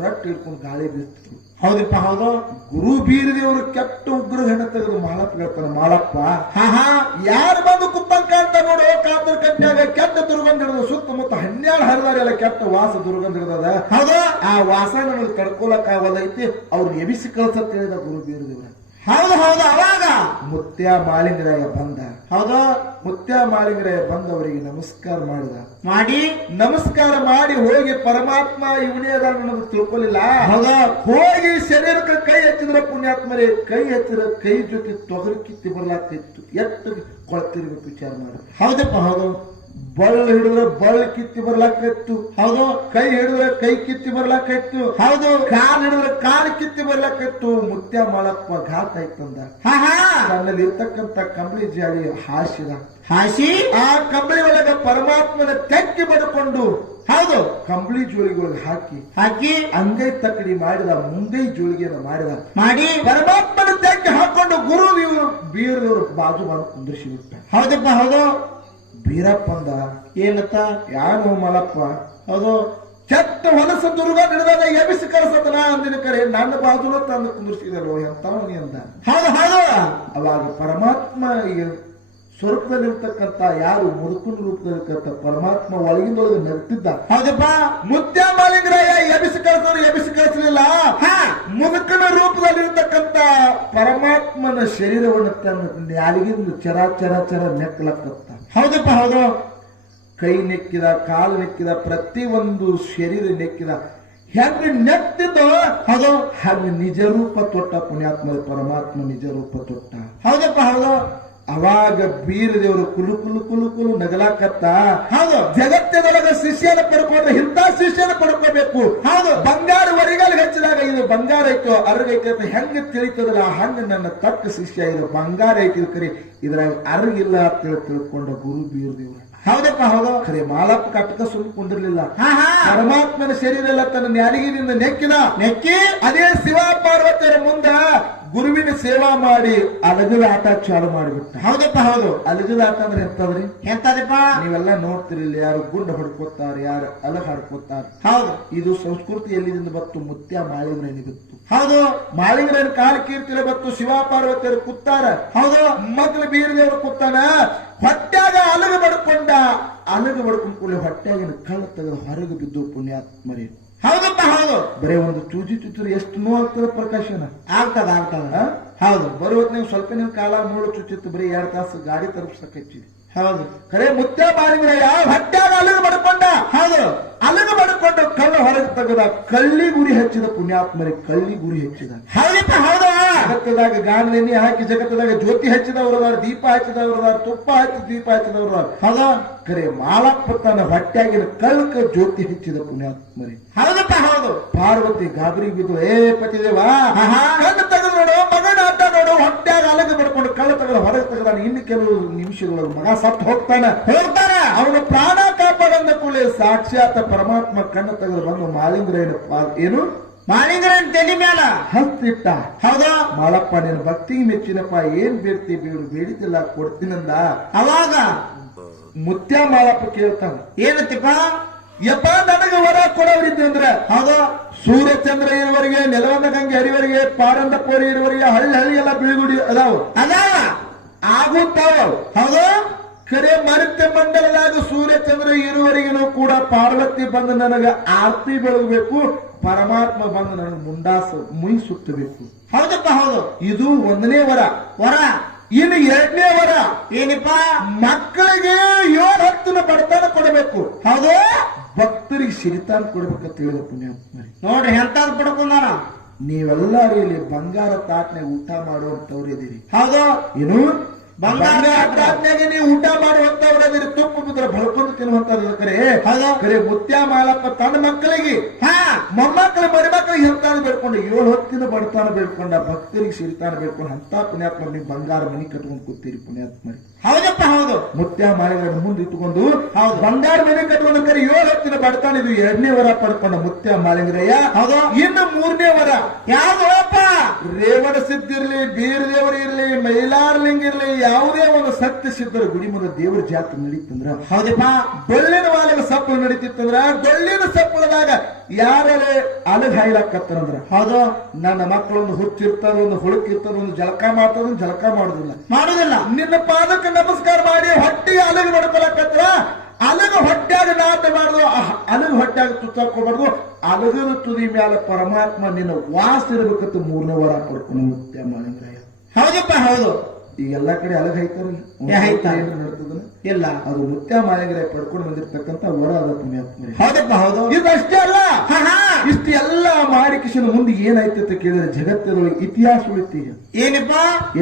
ರಟ್ಟು ಇಟ್ಕೊಂಡು ಗಾಳಿ ಬೀಸ್ತಿದ್ರು. ಹೌದಪ್ಪ ಹೌದು ಗುರು ಬೀರದೇವರು ಕೆಟ್ಟ ಉಗ್ರ ಹೆಣ್ಣ ತೆಗೆದು ಮಾಳಪ್ಪ ಹೇಳ್ತಾನೆ, ಮಾಳಪ್ಪ ಹಾ ಯಾರು ಬಂದು ಕುತ್ತಂಕ ಅಂತ ನೋಡು. ಕಾತರ್ ಕಂಟ್ಯಾಗ ಕೆಟ್ಟ ದುರ್ಗಂಧ ಹಿಡಿದು ಸುತ್ತಮುತ್ತ 12 ಹರಿದಾರಿ ಎಲ್ಲ ಕೆಟ್ಟ ವಾಸ ದುರ್ಗಂಧ ಹಿಡಿದದ. ಹೌದು ಆ ವಾಸ ನನಗೆ ತಡ್ಕೊಳಕ್ ಆಗೋದೈತಿ, ಅವ್ರು ಎಬಿಸಿ ಕಳ್ಸತ್ ಹೇಳಿದ ಗುರು ಬೀರದೇವ್ರ. ಹೌದು ಹೌದು ಅವಾಗ ಮುತ್ಯ ಮಾಳಿಂಗರಾಯ ಬಂದ. ಹೌದು ಮುತ್ಯ ಮಾಳಿಂಗರಾಯ ಬಂದವರಿಗೆ ನಮಸ್ಕಾರ ಮಾಡಿದ. ಮಾಡಿ ನಮಸ್ಕಾರ ಮಾಡಿ ಹೋಗಿ ಪರಮಾತ್ಮ ಇವನೇ ಅದ ಅನ್ನೋದು ತಿಳ್ಕೊಲಿಲ್ಲ. ಹೌದು ಹೋಗಿ ಶರೀರಕ್ಕೆ ಕೈ ಹಚ್ಚಿದ್ರ ಪುಣ್ಯಾತ್ಮರೇ, ಕೈ ಹಚ್ಚಿದ್ರ ಕೈ ಜೊತೆ ತೊಗರಿ ಕಿತ್ತಿ ಬರ್ಲಾಗ್ತಿತ್ತು. ಎಷ್ಟು ಕೊಳ್ತಿರ್ಬೇಕು ವಿಚಾರ ಮಾಡಿ. ಹೌದಪ್ಪ ಹೌದು ಬಳ್ಳ ಹಿಡಿದ್ರೆ ಬಳ್ಳ ಕಿತ್ತಿ ಬರ್ಲಾಕಿತ್ತು. ಹೌದು ಕೈ ಹಿಡಿದ್ರೆ ಕೈ ಕಿತ್ತಿ ಬರ್ಲಾಕಿತ್ತು. ಹೌದು ಕಾಲ್ ಹಿಡಿದ್ರೆ ಕಾಲು ಕಿತ್ತಿ ಬರ್ಲಾಕಿತ್ತು. ಮುತ್ಯ ಮಾಳಪ್ಪ ಘಾತ ಆಯ್ತಂದ. ಹಾ ತನ್ನಲ್ಲಿ ಇರ್ತಕ್ಕಂಥ ಕಂಬಳಿ ಜಾಡಿ ಹಾಸಿದ. ಹಾಸಿ ಆ ಕಂಬಳಿ ಒಳಗ ಪರಮಾತ್ಮನ ತೆಕ್ಕಿ ಬಡ್ಕೊಂಡು ಹೌದು ಕಂಬಳಿ ಜೋಳಿಗಳಿಗೆ ಹಾಕಿ ಅಂಗೈ ತಕ್ಕಡಿ ಮಾಡಿದ. ಮುಂಗೈ ಜೋಳಿಗೆಯನ್ನು ಮಾಡಿದ. ಮಾಡಿ ಪರಮಾತ್ಮನ ತೆಕ್ಕಿ ಹಾಕೊಂಡು ಗುರು ಬೀರದವರು ಬಾಜು ಬಂದು ಕುಂದ್ರಿಸಿ ಬಿಟ್ಟ. ಹೌದಪ್ಪ ಹೌದು ಬೀರಪ್ಪ ಅಂದ, ಏನತ್ತ ಯಾನು ಮಲಪ್ಪ, ಹೌದು ಕೆಟ್ಟ ಹೊಲಸ ದುರ್ಗ ಹಿಡಿದಾಗ ಎಬಿಸಿ ಕರೆಸತನ ಅಂದಿನ ಕರೆ ನನ್ನ ಬಾಜುನ ತಂದು ಕುಂದಿರ್ಸಿದಲ್ವ ಎಂತವನಿ ಅಂದ. ಹೌದು ಹೌದು ಅವಾಗ ಪರಮಾತ್ಮ ಈಗ ಸ್ವರೂಪದಲ್ಲಿರ್ತಕ್ಕಂಥ ಯಾರು ಮುದುಕನ ರೂಪದಲ್ಲಿರ್ತಕ್ಕಂಥ ಪರಮಾತ್ಮ ಒಳಗಿಂದೊಳಗೆ ನಗ್ತಿದ್ದ. ಹೌದಪ್ಪ ಮುತ್ಯ ಮಾಳಿಂಗರಾಯ ಎಬಿಸಿ ಕಳಿಸಲಿಲ್ಲ. ಮುದುಕನ ರೂಪದಲ್ಲಿರ್ತಕ್ಕಂಥ ಪರಮಾತ್ಮನ ಶರೀರವನ್ನು ತನ್ನ ನ್ಯಾಲಿಗಿಂದ ಚರ ಚರ ಚರ ನೆಕ್ಕಲಕ್ಕತ್ತ. ಹೌದಪ್ಪ ಹೌದು ಕೈ ನೆಕ್ಕಿದ, ಕಾಲು ನೆಕ್ಕಿದ, ಪ್ರತಿಯೊಂದು ಶರೀರ ನೆಕ್ಕಿದ. ಹೆಂಗ ನೆಕ್ತಿದ್ದೋ ಹೌದು ಹಂಗ ನಿಜ ರೂಪ ತೊಟ್ಟ ಪುಣ್ಯಾತ್ಮ ಪರಮಾತ್ಮ ನಿಜ ರೂಪ ತೊಟ್ಟ. ಹೌದಪ್ಪ ಹೌದು ಅವಾಗ ಬೀರದೇವರು ಕುಲು ಕುಲು ಕುಲು ಕುಲು ನಗಲಾಕತ್ತ. ಹೌದು ಜಗತ್ತಿನೊಳಗ ಶಿಷ್ಯ ಶಿಷ್ಯನ ಪಡ್ಕೊಂಡ್ರೆ ಇಂಥ ಶಿಷ್ಯನ ಪಡ್ಕೋಬೇಕು. ಹೌದು. ಬಂಗಾರ ವರಿಗಲ್ ಹಚ್ಚಿದಾಗ ಇದು ಬಂಗಾರ ಐತೋ ಅರ್ಗೈತೆ ಅಂತ ಹೆಂಗ ತಿಳಿತದಲ್ಲ ಹಂಗ ನನ್ನ ತಕ್ಕ ಶಿಷ್ಯ ಇದು ಬಂಗಾರ ಐತಿ ಕರಿ ಇದ್ರಾಗ ಅರ್ಗಿಲ್ಲ ಅಂತ ತಿಳ್ಕೊಂಡ ಗುರು ಬೀರ್ದೇವ್ರ. ಹೌದಪ್ಪ ಹೌದು. ಖರೆ ಮಾಲಪ್ಪ ಕಟ್ಟಕ ಸುಮ್ಕೊಂಡಿರ್ಲಿಲ್ಲ. ಹಾ ಹಾ ಪರಮಾತ್ಮನ ಶರೀರ ಎಲ್ಲ ತನ್ನ ನ್ಯಾಲಿಗಿನಿಂದ ನೆಕ್ಕಿ ಅದೇ ಶಿವ ಪಾರ್ವತಿಯರ ಮುಂದ ಗುರುವಿನ ಸೇವಾ ಮಾಡಿ ಅಲಗದ ಆಟ ಚಾಲು ಮಾಡಿಬಿಟ್ಟ. ಹೌದಪ್ಪ ಹೌದು. ಅಲಗದ ಆಟ ಅಂದ್ರೆ ಎಂತದ್ರಿ? ಎಂತದಪ್ಪ? ನೀವೆಲ್ಲ ನೋಡ್ತಿರಿಲ್ಲ, ಯಾರು ಗುಂಡ ಹೊಡ್ಕೋತಾರೆ, ಯಾರು ಅಲಗ ಹಾಡ್ಕೋತಾರೆ. ಹೌದು. ಇದು ಸಂಸ್ಕೃತಿ ಎಲ್ಲಿದಿಂದ ಬತ್ತು? ಮುತ್ಯ ಮಾಳಿಂಗ್ರೇನಿ ಬತ್ತು. ಹೌದು. ಮಾಳಿಂಗ್ರೇನ್ ಕಾಲ ಕೀರ್ತಿಲ ಬತ್ತು. ಶಿವ ಪಾರ್ವತಿಯರು ಕೂತಾರ. ಹೌದು. ಮಗ್ಳು ಬೀರದೇವರು ಕೂತಾನ. ಹೊಟ್ಯಾಗ ಅಲಗ ಬಡ್ಕೊಂಡ. ಅಲಗ ಬಡ್ಕೊಂಡ್ ಕೂಡಲೇ ಹೊಟ್ಯಾಗಿನ ಕಳ್ಳ ತೆಗೆದು ಹೊರಗೆ ಬಿದ್ದು ಪುಣ್ಯಾತ್ಮರಿ. ಹೌದಪ್ಪ ಹೌದು. ಬರೇ ಒಂದು ಚೂಜಿ ಚುಚ್ಚರು ಎಷ್ಟು ನೋವು ಆಗ್ತದ ಪ್ರಕಾಶನ? ಆಗ್ತದ. ಹೌದು. ಬರುವತ್ ನೀವು ಸ್ವಲ್ಪ ನಿಮ್ ಕಾಲ ಮೂಳು ಚುಚ್ಚಿತ್ತು, ಬರೀ 2 ತಾಸು ಗಾಡಿ ತಲುಪ್ಸಕಚ್ಚಿ. ಹೌದು. ಖರೆ ಮುತ್ಯ ಮಾರಿದ್ರೆ ಯಾವ ಹೊಟ್ಯಾಗ ಅಲಗ ಬಡ್ಕೊಂಡ. ಹೌದು. ಅಲಗ ಬಡ್ಕೊಂಡು ಕಳ್ಳ ಹೊರಗೆ ತೆಗೆದ. ಕಳ್ಳಿ ಗುರಿ ಹಚ್ಚಿದ ಪುಣ್ಯಾತ್ಮರಿ. ಕಳ್ಳಿ ಗುರಿ ಹಚ್ಚಿದ. ಹೌದಪ್ಪ ಹೌದು. ಜಗತ್ತದಾಗ ಗಾನ ಎಣ್ಣೆ ಹಾಕಿ ಜಗತ್ತದಾಗ ಜ್ಯೋತಿ ಹಚ್ಚಿದವ್ರದಾರ, ದೀಪ ಹಚ್ಚಿದವ್ರದಾರ, ತುಪ್ಪ ಹಚ್ಚಿ ದೀಪ ಹಚ್ಚಿದವ್ರದಾರ. ಹೌದು. ಖರೆ ಮಾಲಪ್ಪ ತನ್ನ ಹೊಟ್ಯಾಗಿನ ಕಳ್ಕ ಜ್ಯೋತಿ ಹಚ್ಚಿದ ಪುಣ್ಯಾತ್ಮರಿ. ಹೌದಪ್ಪ ಹೌದು. ಪಾರ್ವತಿ ಗಾಬರಿ ಬಿದ್ದು, ಏ ಪತಿದೇವ ಕಣ್ಣು ತೆಗೆದು ನೋಡು, ಮಗನ ಆಟ ನೋಡು, ಹೊಟ್ಯಾಗ ಅಲಗ ಬಡ್ಕೊಂಡು ಕಳ್ಳ ತೆಗೆದ ಹೊರಗೆ ತೆಗೆದಾನ. ಇನ್ನು ಕೆಲವು ನಿಮಿಷಗಳು ಮಗ ಸತ್ತು ಹೋಗ್ತಾನ. ಅವನ ಪ್ರಾಣ ಕಾಪಾಡಂದ ಕೂಡಲೇ ಸಾಕ್ಷಾತ್ ಪರಮಾತ್ಮ ಕಣ್ಣು ತೆಗೆದು ಬಂದು ಮಾಲಿಂಗ್ರೇನ ಏನು ಮಾಲಿಂಗರನ್ ತಲೆ ಮ್ಯಾಲ ಹತ್ತಿಟ್ಟ. ಹೌದು. ಮಾಳಪ್ಪ ನಿನ್ನ ಭಕ್ತಿಗೆ ಮೆಚ್ಚಿನಪ್ಪ, ಏನ್ ಬೇಡ್ತಿ ಬೇಡು, ಬೇಡಿತಿಲ್ಲ ಕೊಡ್ತೀನಂದ. ಅವಾಗ ಮುತ್ಯ ಮಾಳಪ್ಪ ಕೇಳ್ತಾನ, ಏನತ್ತಿಪ್ಪ? ಯಪ್ಪ ನನಗ ವರ ಕೊಡೋರಿದ್ದೆ ಅಂದ್ರ. ಹೌದು. ಸೂರ್ಯಚಂದ್ರ ಇರುವವರೆಗೆ, ನೆಲವಂದ ಗಂಗೆ ಹರಿವರೆಗೆ, ಪಾರಂದ ಪೋರಿ ಇರುವವರೆಗೆ ಹಳ್ಳಿ ಹಳ್ಳಿ ಎಲ್ಲ ಬೀಳುಗುಡಿ ಅದಾವ ಆಗುತ್ತಾವ. ಹೌದು. ಖರೆ ಮರ್ತ್ಯ ಮಂಡಲದಾಗ ಸೂರ್ಯಚಂದ್ರ ಇರುವವರೆಗೂ ಕೂಡ ಪಾರ್ವತಿ ಬಂದು ನನಗ ಆರತಿ ಬೆಳಗಬೇಕು, ಪರಮಾತ್ಮ ಬಂದು ನನಗೆ ಮುಂಡಾಸ ಮುಯಿ ಸುತ್ತಬೇಕು. ಹೌದಪ್ಪ ಹೌದು. ಇದು 1ನೇ ವರ. ಇನ್ನು 2ನೇ ವರ ಏನಪ್ಪ? ಮಕ್ಕಳಿಗೆ 7-10 ಬಡತನ ಕೊಡಬೇಕು. ಹೌದು. ಭಕ್ತರಿಗೆ ಸಿರಿತಾನ ಕೊಡ್ಬೇಕಂತ ಹೇಳಿದ ಪುಣ್ಯಾತ್ಮರಿ. ನೋಡ್ರಿ ಎಂತಾದ್ ಪಡ್ಕೊಂಡಾನ. ನೀವೆಲ್ಲರೂ ಇಲ್ಲಿ ಬಂಗಾರ ತಾಟ್ನಾಗ ಊಟ ಮಾಡುವಂತವ್ರಿದ್ದೀರಿ. ಹೌದು. ಏನು ಬಂಗಾರ ತಾಟ್ನಾಗ ನೀವು ಊಟ ಮಾಡುವಂತವ್ರದಿರಿ. ತುಪ್ಪ ಬಿದ್ರೆ ಬಳ್ಕೊಂಡು ತಿನ್ನುವಂತದ್ದು ಕರೆ. ಹೌದು. ಕರೆ ಮುತ್ಯ ಮಾಲಪ್ಪ ತನ್ನ ಮಕ್ಕಳಿಗೆ, ಮೊಮ್ಮಕ್ಕಳು ಮರಿಮಕ್ಕಳಿಗೆ ಎಂತಾನು ಬೇಡ್ಕೊಂಡು 7 ಹೊತ್ತಿನ ಬಡತಾನ ಬೇಡ್ಕೊಂಡ, ಭಕ್ತರಿಗೆ ಸಿರಿತಾನ ಬೇಡ್ಕೊಂಡು ಅಂತ ಪುಣ್ಯಾತ್ಮ ನೀವು ಬಂಗಾರ ಮನಿ ಕಟ್ಕೊಂಡು ಕೂತೀರಿ ಪುಣ್ಯಾತ್ಮರಿ. ಹೌದಪ್ಪ ಹೌದು. ಮುತ್ಯ ಮಾಲಿಂಗರ ಮುಂದೆ ಇಟ್ಟುಕೊಂಡು ಬಂಗಾರ ಮನೆ ಕಟ್ಟುವಂತ ಕರೆ 7 ಹೊತ್ತಿನ ಬಡತಾನ. ಇದು 2ನೇ ವರ ಪಡ್ಕೊಂಡ ಮುತ್ಯ ಮಾಲಿಂಗರಯ್ಯ. ಹೌದು. ಇನ್ನು 3ನೇ ವರ ಯಾವ್ದು? ರೇವಣ ಸಿದ್ಧಿರ್ಲಿ, ಬೀರದೇವರು ಇರ್ಲಿ, ಮೈಲಾರಲಿಂಗ ಇರ್ಲಿ, ಯಾವುದೇ ಒಂದು ಸತ್ಯ ಸಿದ್ಧರ ಗುಡಿ ಮುಂದೆ ದೇವರ ಜಾತ್ರೆ ನಡೀತಂದ್ರ. ಹೌದಪ್ಪ. ಡೊಳ್ಳಿನ ವಾಲಗ ಸಪ್ಪಳು ನಡೀತಿತ್ತಂದ್ರ ಡೊಳ್ಳಿನ ಸಪ್ಪಳದಾಗ ಯಾರೇ ಅಲಗ ಹಾಯ್ಲಾಕತ್ತಂದ್ರ. ಹೌದು. ನನ್ನ ಮಕ್ಕಳೊಂದು ಹುಚ್ಚಿರ್ತದ, ಒಂದು ಹುಳುಕಿರ್ತದ, ಒಂದು ಜಳಕ ಮಾಡ್ತದ, ಒಂದು ಜಳಕ ಮಾಡುದಿಲ್ಲ. ನಿನ್ನ ಪಾದಕ್ಕೆ ನಮಸ್ಕಾರ ಮಾಡಿ ಹೊಟ್ಟೆಗೆ ಅಲಗ ಮಾಡ್ಕೊಳಕತ್ರ. ಅಲಗ ಹೊಟ್ಟ್ಯಾಗ ನಾಟ ಮಾಡುದು, ಅಲಗ ಹೊಟ್ಟ್ಯಾಗ ತುತ್ತಾಕೋಬಾರ್ದು. ಅಲಗದ ತುದಿ ಮ್ಯಾಲ ಪರಮಾತ್ಮ ನಿನ್ನ ವಾಸ ಇರಬೇಕಂತ 3ನೇ ವರ ಪಡ್ಕೊಂಡು ಮುತ್ಯ ಮಾಲಿಂಗರಾಯ. ಹೌದಪ್ಪ ಹೌದು. ಈಗ ಎಲ್ಲಾ ಕಡೆ ಅಲಗ ಹಾಯ್ತಾರಲ್ಲ, ನಡ್ತದಲ್ಲ ಇಲ್ಲ, ಅದು ಮುತ್ಯ ಮಾಲಿಂಗರಾಯ ಪಡ್ಕೊಂಡು ಬಂದಿರ್ತಕ್ಕಂಥ ವರ ಅದ ಪುಣ್ಯಾತ್ಮರಿ. ಹೌದಪ್ಪ ಹೌದು. ಇದಷ್ಟೇ ಅಲ್ಲ, ಇಷ್ಟು ಎಲ್ಲ ಮಾಡಿ ಕಿಶನ ಮುಂದೆ ಏನಾಯ್ತು ಕೇಳಿದ್ರೆ ಜಗತ್ತಿನೊಳಗೆ ಇತಿಹಾಸ ಉಳಿತೀಗ. ಏನಪ್ಪ?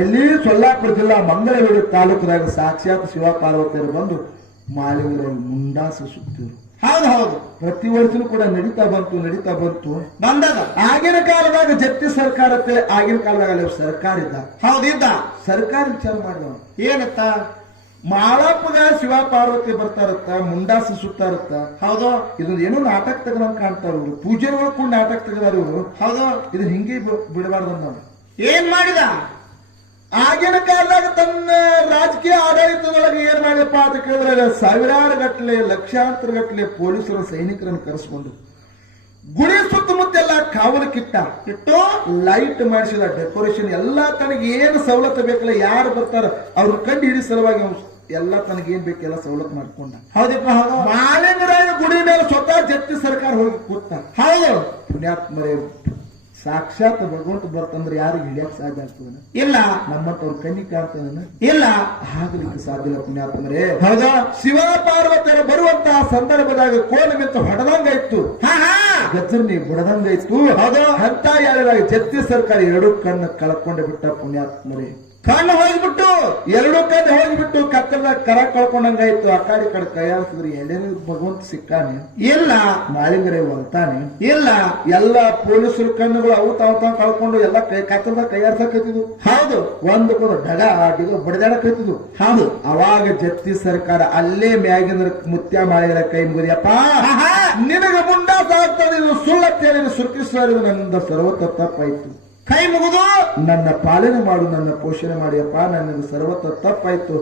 ಎಲ್ಲಿ ಸೊಲ್ಲಾಪುರ ಜಿಲ್ಲಾ ಮಂಗಳವೇಡಿ ತಾಲೂಕದಾಗ ಸಾಕ್ಷಾತ್ ಶಿವ ಪಾರ್ವತಿಯರು ಬಂದು ಮಾಲಿಂಗರಾಯ ಮುಂಡಾಸ ಸುತ್ತಿದ್ರು. ಹೌದು ಹೌದು. ಪ್ರತಿ ವರ್ಷನೂ ಕೂಡ ನಡೀತಾ ಬಂತು ಬಂದದ. ಆಗಿನ ಕಾಲದಾಗ ಜಪ್ತಿ ಸರ್ಕಾರ ಅಂತೇಳಿ ಆಗಿನ ಕಾಲದಾಗ ಅಲ್ಲಿ ಸರ್ಕಾರ ಇದ್ದ. ಹೌದಿದ್ದ. ಸರ್ಕಾರ ವಿಚಾರ ಮಾಡಿದವ ಏನತ್ತ? ಮಾಳಪ್ಪಗ ಶಿವ ಪಾರ್ವತಿ ಬರ್ತಾರತ್ತ, ಮುಂಡಾಸ ಸುತ್ತಾರತ್ತ. ಹೌದು. ಇದೊಂದು ಏನೋ ನಾಟಕ ತೆಗೆದಂಗ ಕಾಣ್ತಾರ ಇವ್ರು. ಪೂಜೆಗಳು ಕೂಡ ನಾಟಕ ತೆಗೆದಾರ ಇವರು. ಹೌದು. ಇದು ಹಿಂಗೆ ಬಿಡಬಾರ್ದಂದ. ಏನ್ ಮಾಡಿದ? ಆಗಿನ ಕಾಲದಾಗ ತನ್ನ ರಾಜಕೀಯ ಆಡಳಿತದೊಳಗೆ ಏನ್ ಮಾಡಿದಪ್ಪ ಅಂತ ಕೇಳಿದ್ರೆ, ಸಾವಿರಾರು ಗಟ್ಟಲೆ, ಲಕ್ಷಾಂತರ ಗಟ್ಟಲೆ ಪೊಲೀಸರು, ಸೈನಿಕರನ್ನು ಕರೆಸ್ಕೊಂಡು ಗುಡಿ ಸುತ್ತಮುತ್ತೆಲ್ಲ ಕಾವಲಕ್ಕಿಟ್ಟ. ಇಟ್ಟು ಲೈಟ್ ಮಾಡಿಸಿದ, ಡೆಕೋರೇಷನ್ ಎಲ್ಲಾ ತನಗೆ ಏನು ಸವಲತ್ತು ಬೇಕಲ್ಲ, ಯಾರು ಬರ್ತಾರ ಅವ್ರ ಕಂಡು ಹಿಡಿ ಸಲುವಾಗಿ ಎಲ್ಲ ತನಗೇನ್ ಬೇಕೆಲ್ಲ ಸವಲತ್ತು ಮಾಡ್ಕೊಂಡ. ಹೌದಪ್ಪ ಹೌದು. ಮಾಲಿಂಗರಾಯ ಗುಡಿ ಮೇಲೆ ಸ್ವತಃ ಜಪ್ತಿ ಸರ್ಕಾರ ಹೋಗಿ ಕೂತ. ಹೌದು. ಪುಣ್ಯಾತ್ಮರೇ, ಸಾಕ್ಷಾತ್ ಭಗವಂತ ಬರ್ತಂದ್ರೆ ಯಾರಿಗೆ ಹಿಡಿಯಕ್ ಸಾಧ್ಯ ಆಗ್ತದ? ಇಲ್ಲ. ನಮ್ಮಂತವ್ರ ಕಣ್ಣಿ ಕಾಣ್ತದ? ಇಲ್ಲ, ಆಗ್ಲಿಕ್ಕೆ ಸಾಧ್ಯ ಇಲ್ಲ ಪುಣ್ಯಾತ್ಮರೇ. ಹೌದಾ? ಶಿವ ಪಾರ್ವತಿಯರು ಬರುವಂತಹ ಸಂದರ್ಭದಾಗ ಕೋಲ ಮೆತ್ತ ಹೊಡೆದಂಗಾಯ್ತು, ಗಜರ್ನಿ ಬುಡದಂಗಾಯ್ತು. ಹೌದು. ಅಂತ ಹೇಳಿದಾಗ ಜಪ್ತಿ ಸರ್ಕಾರ 2 ಕಣ್ಣು ಕಳ್ಕೊಂಡೆ ಬಿಟ್ಟ ಪುಣ್ಯಾತ್ಮರೇ. ಕಣ್ಣು ಹೋಗ್ಬಿಟ್ಟು ಎರಡು ಕಡೆ ಹೋಗಿಬಿಟ್ಟು ಕತ್ತಲ ಕರ ಕಳ್ಕೊಂಡಂಗಾಯ್ತು. ಆ ಕಡೆ ಈ ಕಡೆ ಕೈಯಾಡಿಸಿದ್ರಿ ಎಲ್ಲೇನು ಭಗವಂತ ಸಿಕ್ಕಾನೆ ಇಲ್ಲ ಮಾಲಿಂಗರೇ ಹೊಲ್ತಾನೆ. ಇಲ್ಲ ಎಲ್ಲ ಪೊಲೀಸರು ಕಣ್ಣುಗಳು ಅವು ತಾವ್ ಕಳ್ಕೊಂಡು ಎಲ್ಲ ಕತ್ತಲ ಕೈಯಾಡ್ಸಕತ್ತಿದ್ವು. ಹೌದು ಒಂದು ಡಗ ಡಿಗ ಬಡಿದಾಡಕತ್ತಿದ್ವು. ಹೌದು ಅವಾಗ ಜತ್ತಿ ಸರ್ಕಾರ ಅಲ್ಲೇ ಮ್ಯಾಗಿಂದ್ರ ಮುತ್ಯ ಮಾಡಿದ ಕೈ ಮುಗಿದಪ್ಪ, ಆಹಾ. ನಿನಗೆ ಮುಂಡಾಸ ಆಗ್ತದೆ, ಇದು ಸುಳ್ಳತ್ತೇಳಿ ಸುರ್ಕಿಸುವ ನನ್ನಿಂದ ಸರ್ವತ ತಪ್ಪಾಯ್ತು. ಕೈ ಮುಗಿದು ನನ್ನ ಪಾಲನೆ ಮಾಡು, ನನ್ನ ಪೋಷಣೆ ಮಾಡಿಯಪ್ಪ, ನನ್ನದು ಸರ್ವತ ತಪ್ಪಾಯ್ತು.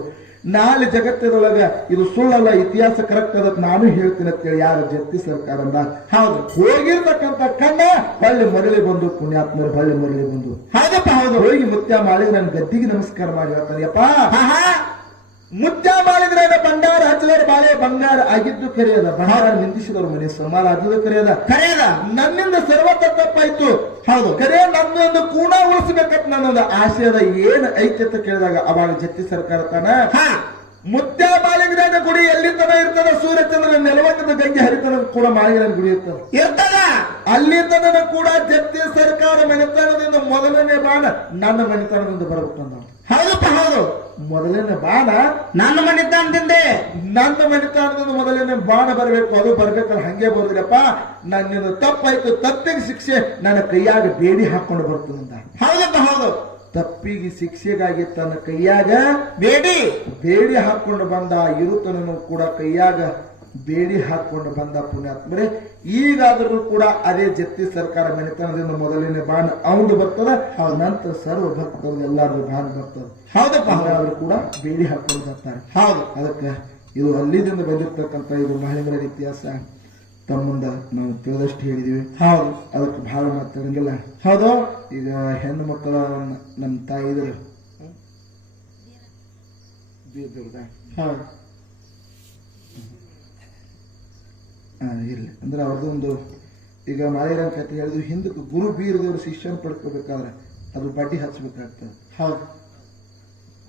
ನಾಳೆ ಜಗತ್ತದೊಳಗ ಇದು ಸುಳ್ಳಲ್ಲ, ಇತಿಹಾಸ ಕರೆಕ್ಟ್ ಅದ ನಾನು ಹೇಳ್ತೀನಿ ಅಂತೇಳಿ ಯಾರ ಜತ್ತಿ ಸರ್ಕಾರ ಅಂದ. ಹೌದು ಹೋಗಿರ್ತಕ್ಕಂಥ ಕಣ್ಣ ಹೊಳ್ಳಿ ಮರಳಿ ಬಂದು ಪುಣ್ಯಾತ್ಮರು ಹೊಳ್ಳಿ ಮರಳಿ ಬಂದು ಹೌದಪ್ಪ ಹೌದು ಹೋಗಿ ಮುತ್ಯ ಮಾಳಿಗೆ ನನ್ನ ಗದ್ದಿಗೆ ನಮಸ್ಕಾರ ಮಾಡಿ ಹೇಳ್ತಾರೆ, ಯಪ್ಪ ಆಹಾ. ಮುತ್ಯ ಮಾಳಿದ್ರೆ ಬಂಗಾರ ಹಚ್ಚಿದವ್ರ ಬಾಳೆ ಬಂಗಾರ ಆಗಿದ್ದು ಕರೆಯದ, ಬಂಗಾರ ನಿಂದಿಸಿದವ್ರ ಮನೆ ಸಮಾನ ಆಗಿದ್ದು ಕರೆಯದ. ಕರೆಯದ ನನ್ನಿಂದ ಸರ್ವತ ತಪ್ಪಾಯ್ತು. ಹೌದು ಕರೆ ನನ್ನೊಂದು ಕೂಣ ಉಳಿಸ್ಬೇಕಂತ ನನ್ನೊಂದು ಆಸೆ ಅದ, ಏನ್ ಐತೆ ಅಂತ ಕೇಳಿದಾಗ ಅವಾಗ ಜತ್ತಿ ಸರ್ಕಾರ ತಾನ ಹಾ ಮುತ್ಯ ಮಾಳಿಗ್ರಾನ ಗುಡಿ ಎಲ್ಲಿ ತನ ಇರ್ತದ, ಸೂರ್ಯಚಂದ್ರ ನೆಲವಂಗದ ಗಂಗೆ ಹರಿತನ ಕೂಡ ಮಾಳಿಗ್ರಾನ ಗುಡಿ ಇರ್ತದ. ಇರ್ತದ ಅಲ್ಲಿ ತನಕ ಕೂಡ ಜತ್ತಿ ಸರ್ಕಾರ ಮನೆತನದಿಂದ ಮೊದಲನೇ ಬಾಣ ನನ್ನ ಮನೆತನದಿಂದ ಬರಬೇಕು ಅಂದ. ಹೌದಪ್ಪ ಹೌದು ಮೊದಲನೇ ಬಾಣ ನನ್ನ ಮನೆತನದಿಂದೆ ನನ್ನ ಮನೆತನದಿಂದ ಮೊದಲನೇ ಬಾಣ ಬರಬೇಕು. ಅದು ಬರ್ಬೇಕಲ್ಲ ಹಂಗೆ ಬರುದಿಲ್ಲಪ್ಪ, ನನ್ನಿಂದ ತಪ್ಪಾಯ್ತು, ತಪ್ಪಿಗೆ ಶಿಕ್ಷೆ ನನ್ನ ಕೈಯಾಗ ಬೇಡಿ ಹಾಕೊಂಡು ಬರ್ತದಂತ. ಹೌದಪ್ಪ ಹೌದು ತಪ್ಪಿಗೆ ಶಿಕ್ಷೆಗಾಗಿ ತನ್ನ ಕೈಯಾಗ ಬೇಡಿ ಹಾಕೊಂಡು ಬಂದ, ಇರುತನೂ ಕೂಡ ಕೈಯಾಗ ಬೇಡಿ ಹಾಕೊಂಡು ಬಂದ ಪುಣ್ಯಾತ್ಮರೇ. ಈಗಾದರೂ ಕೂಡ ಅದೇ ಜತ್ತಿ ಸರ್ಕಾರ ಮನೆತನದಿಂದ ಮೊದಲನೇ ಬಾಣ ಅವಂದು ಬರ್ತದ, ನಂತರ ಸರ್ವ ಭಕ್ತರು ಎಲ್ಲಾರು ಬಾಣ ಬರ್ತದ. ಹೌದಪ್ಪ ಆದ್ರೂ ಕೂಡ ಬೇಡಿ ಹಾಕೊಂಡು ಬರ್ತಾರೆ. ಹೌದು ಅದಕ್ಕೆ ಇದು ಅಲ್ಲಿದಿಂದ ಬಂದಿರ್ತಕ್ಕಂಥ ಇದು ಮಹಿಳೆಯರ ಇತಿಹಾಸ ತಮ್ಮ ಮುಂದ ನಾವು ತಿಳಿದಷ್ಟು ಹೇಳಿದೀವಿ. ಹೌದು ಅದಕ್ಕೆ ಬಹಳ ಮಾತಾಡಂಗಿಲ್ಲ. ಹೌದು ಈಗ ಹೆಣ್ಣು ಮಕ್ಕಳ ನಮ್ಮ ತಾಯಿದರು ಹೌದು ಇರ್ಲಿ ಅಂದ್ರೆ ಅವ್ರದ್ದೊಂದು ಈಗ ಮಾಳಿಗರಾಯನ ಕಥೆ ಹೇಳಿದ್ವಿ. ಹಿಂದಕ್ಕೆ ಗುರು ಬೀರದವ್ರು ಶಿಷ್ಯನ ಪಡ್ಕೋಬೇಕಾದ್ರೆ ಅದು ಬಡ್ಡಿ ಹಚ್ಬೇಕಾಗ್ತದೆ. ಹೌದು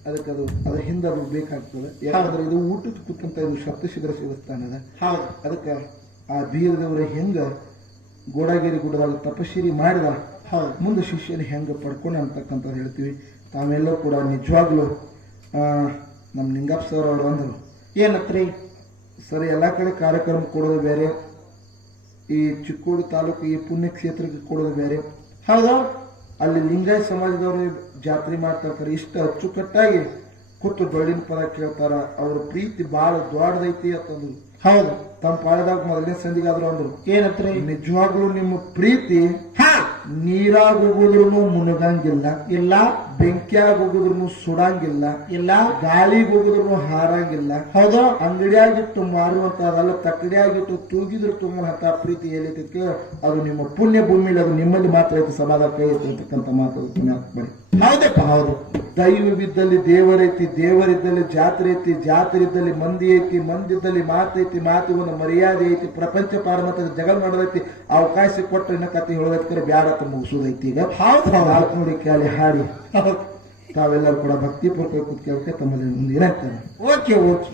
ಅದಕ್ಕೆ ಅದ್ರ ಹಿಂದೆ ಅದು ಬೇಕಾಗ್ತದೆ. ಯಾಕಂದ್ರೆ ಇದು ಊಟದ ಕೂತಂತ ಇದು ಸಪ್ತಶಿಖರ ದೇವಸ್ಥಾನ ಅದ. ಹೌದು ಅದಕ್ಕೆ ಆ ಬೀರದವ್ರ ಹೆಂಗ ಗೋಡಾಗಿರಿ ಗುಡ್ಡದಾಗ ತಪಶ್ಶೇರಿ ಮಾಡಿದ ಮುಂದೆ ಶಿಷ್ಯನ ಹೆಂಗ ಪಡ್ಕೊಂಡ ಅಂತಕ್ಕಂಥದ್ದು ಹೇಳ್ತೀವಿ. ತಾವೆಲ್ಲರೂ ಕೂಡ ನಿಜವಾಗ್ಲು ನಮ್ಮ ನಿಂಗಪ್ಪ ಸರ್ ಅವರು ಅಂದರು, ಏನತ್ರಿ ಸರ್ ಎಲ್ಲಾ ಕಡೆ ಕಾರ್ಯಕ್ರಮ ಕೊಡೋದು ಬೇರೆ, ಈ ಚಿಕ್ಕೋಡಿ ತಾಲೂಕು ಈ ಪುಣ್ಯಕ್ಷೇತ್ರಕ್ಕೆ ಕೊಡೋದು ಬೇರೆ. ಹೌದು ಅಲ್ಲಿ ಲಿಂಗಾಯತ ಸಮಾಜದವರು ಜಾತ್ರೆ ಮಾಡ್ತಾ ಇರ್ತಾರೆ, ಇಷ್ಟ ಅಚ್ಚುಕಟ್ಟಾಗಿ ಕೂತು ಡೊಳ್ಳಿನ ಪದ ಕೇಳ್ತಾರ, ಅವ್ರ ಪ್ರೀತಿ ಬಹಳ ದೊಡ್ಡದೈತಿ ಅಂತಂದ್ರು. ಹೌದು ತಮ್ಮ ಪಾಳದಾಗ ಮೊದಲನೇ ಸಂಧಿಗಾದ್ರು ಅಂದ್ರು, ಏನತ್ರಿ ನಿಜವಾಗ್ಲೂ ನಿಮ್ಮ ಪ್ರೀತಿ ಹಾ ನೀರಾಗ ಹೋಗುದ್ರು ಮುನಗಂಗಿಲ್ಲ, ಇಲ್ಲ ಬೆಂಕಿಯಾಗ ಹೋಗುದ್ರು ಸುಡಂಗಿಲ್ಲ, ಇಲ್ಲ ಗಾಳಿಗೆ ಹೋಗುದ್ರು ಹಾರಂಗಿಲ್ಲ. ಹೌದು ಅಂಗಡಿಯಾಗಿಟ್ಟು ಮಾರುವಂತ ಅದಲ್ಲ, ತಕ್ಕಡಿಯಾಗಿಟ್ಟು ತೂಗಿದ್ರು ತುಂಬಂತ ಪ್ರೀತಿ ಏನೈತಿ ಅದು ನಿಮ್ಮ ಪುಣ್ಯ ಭೂಮಿಲಿ, ಅದು ನಿಮ್ಮಲ್ಲಿ ಮಾತ್ರ ಐತಿ, ಸಮಾಧಾನ ಕೈ ಐತಿ ಅಂತಕ್ಕಂಥ ಮಾತು ಬರೀ. ಹೌದಪ್ಪ ಹೌದು ದೈವವಿದ್ದಲ್ಲಿ ದೇವರೈತಿ, ದೇವರಿದ್ದಲ್ಲಿ ಜಾತ್ರೆ ಐತಿ, ಜಾತ್ರೆ ಇದ್ದಲ್ಲಿ ಮಂದಿ ಐತಿ, ಮಂದಿದ್ದಲ್ಲಿ ಮಾತೈತಿ, ಮಾತಿಗೊಂದು ಮರ್ಯಾದೆ ಐತಿ, ಪ್ರಪಂಚ ಪಾರಮತ ಜಗಲ್ ಮಾಡೋದೈತಿ. ಅವಕಾಶ ಕೊಟ್ಟು ಇನ್ನ ಕತೆ ಹೇಳೋದಕ್ಕೆ ಬ್ಯಾಡ ಮುಗಿಸೋದೈತಿ. ಈಗ ನಾಲ್ಕು ನೋಡಿ ಕೇಳಿ ಹಾಡಿ ತಾವೆಲ್ಲರೂ ಕೂಡ ಭಕ್ತಿಪೂರ್ವಕ ಕೂತ್ ಕೇಳಕ್ಕೆ ತಮ್ಮಲ್ಲಿ ಮುಂದೆ ಏನಾಗ್ತಾರೆ. Okay okay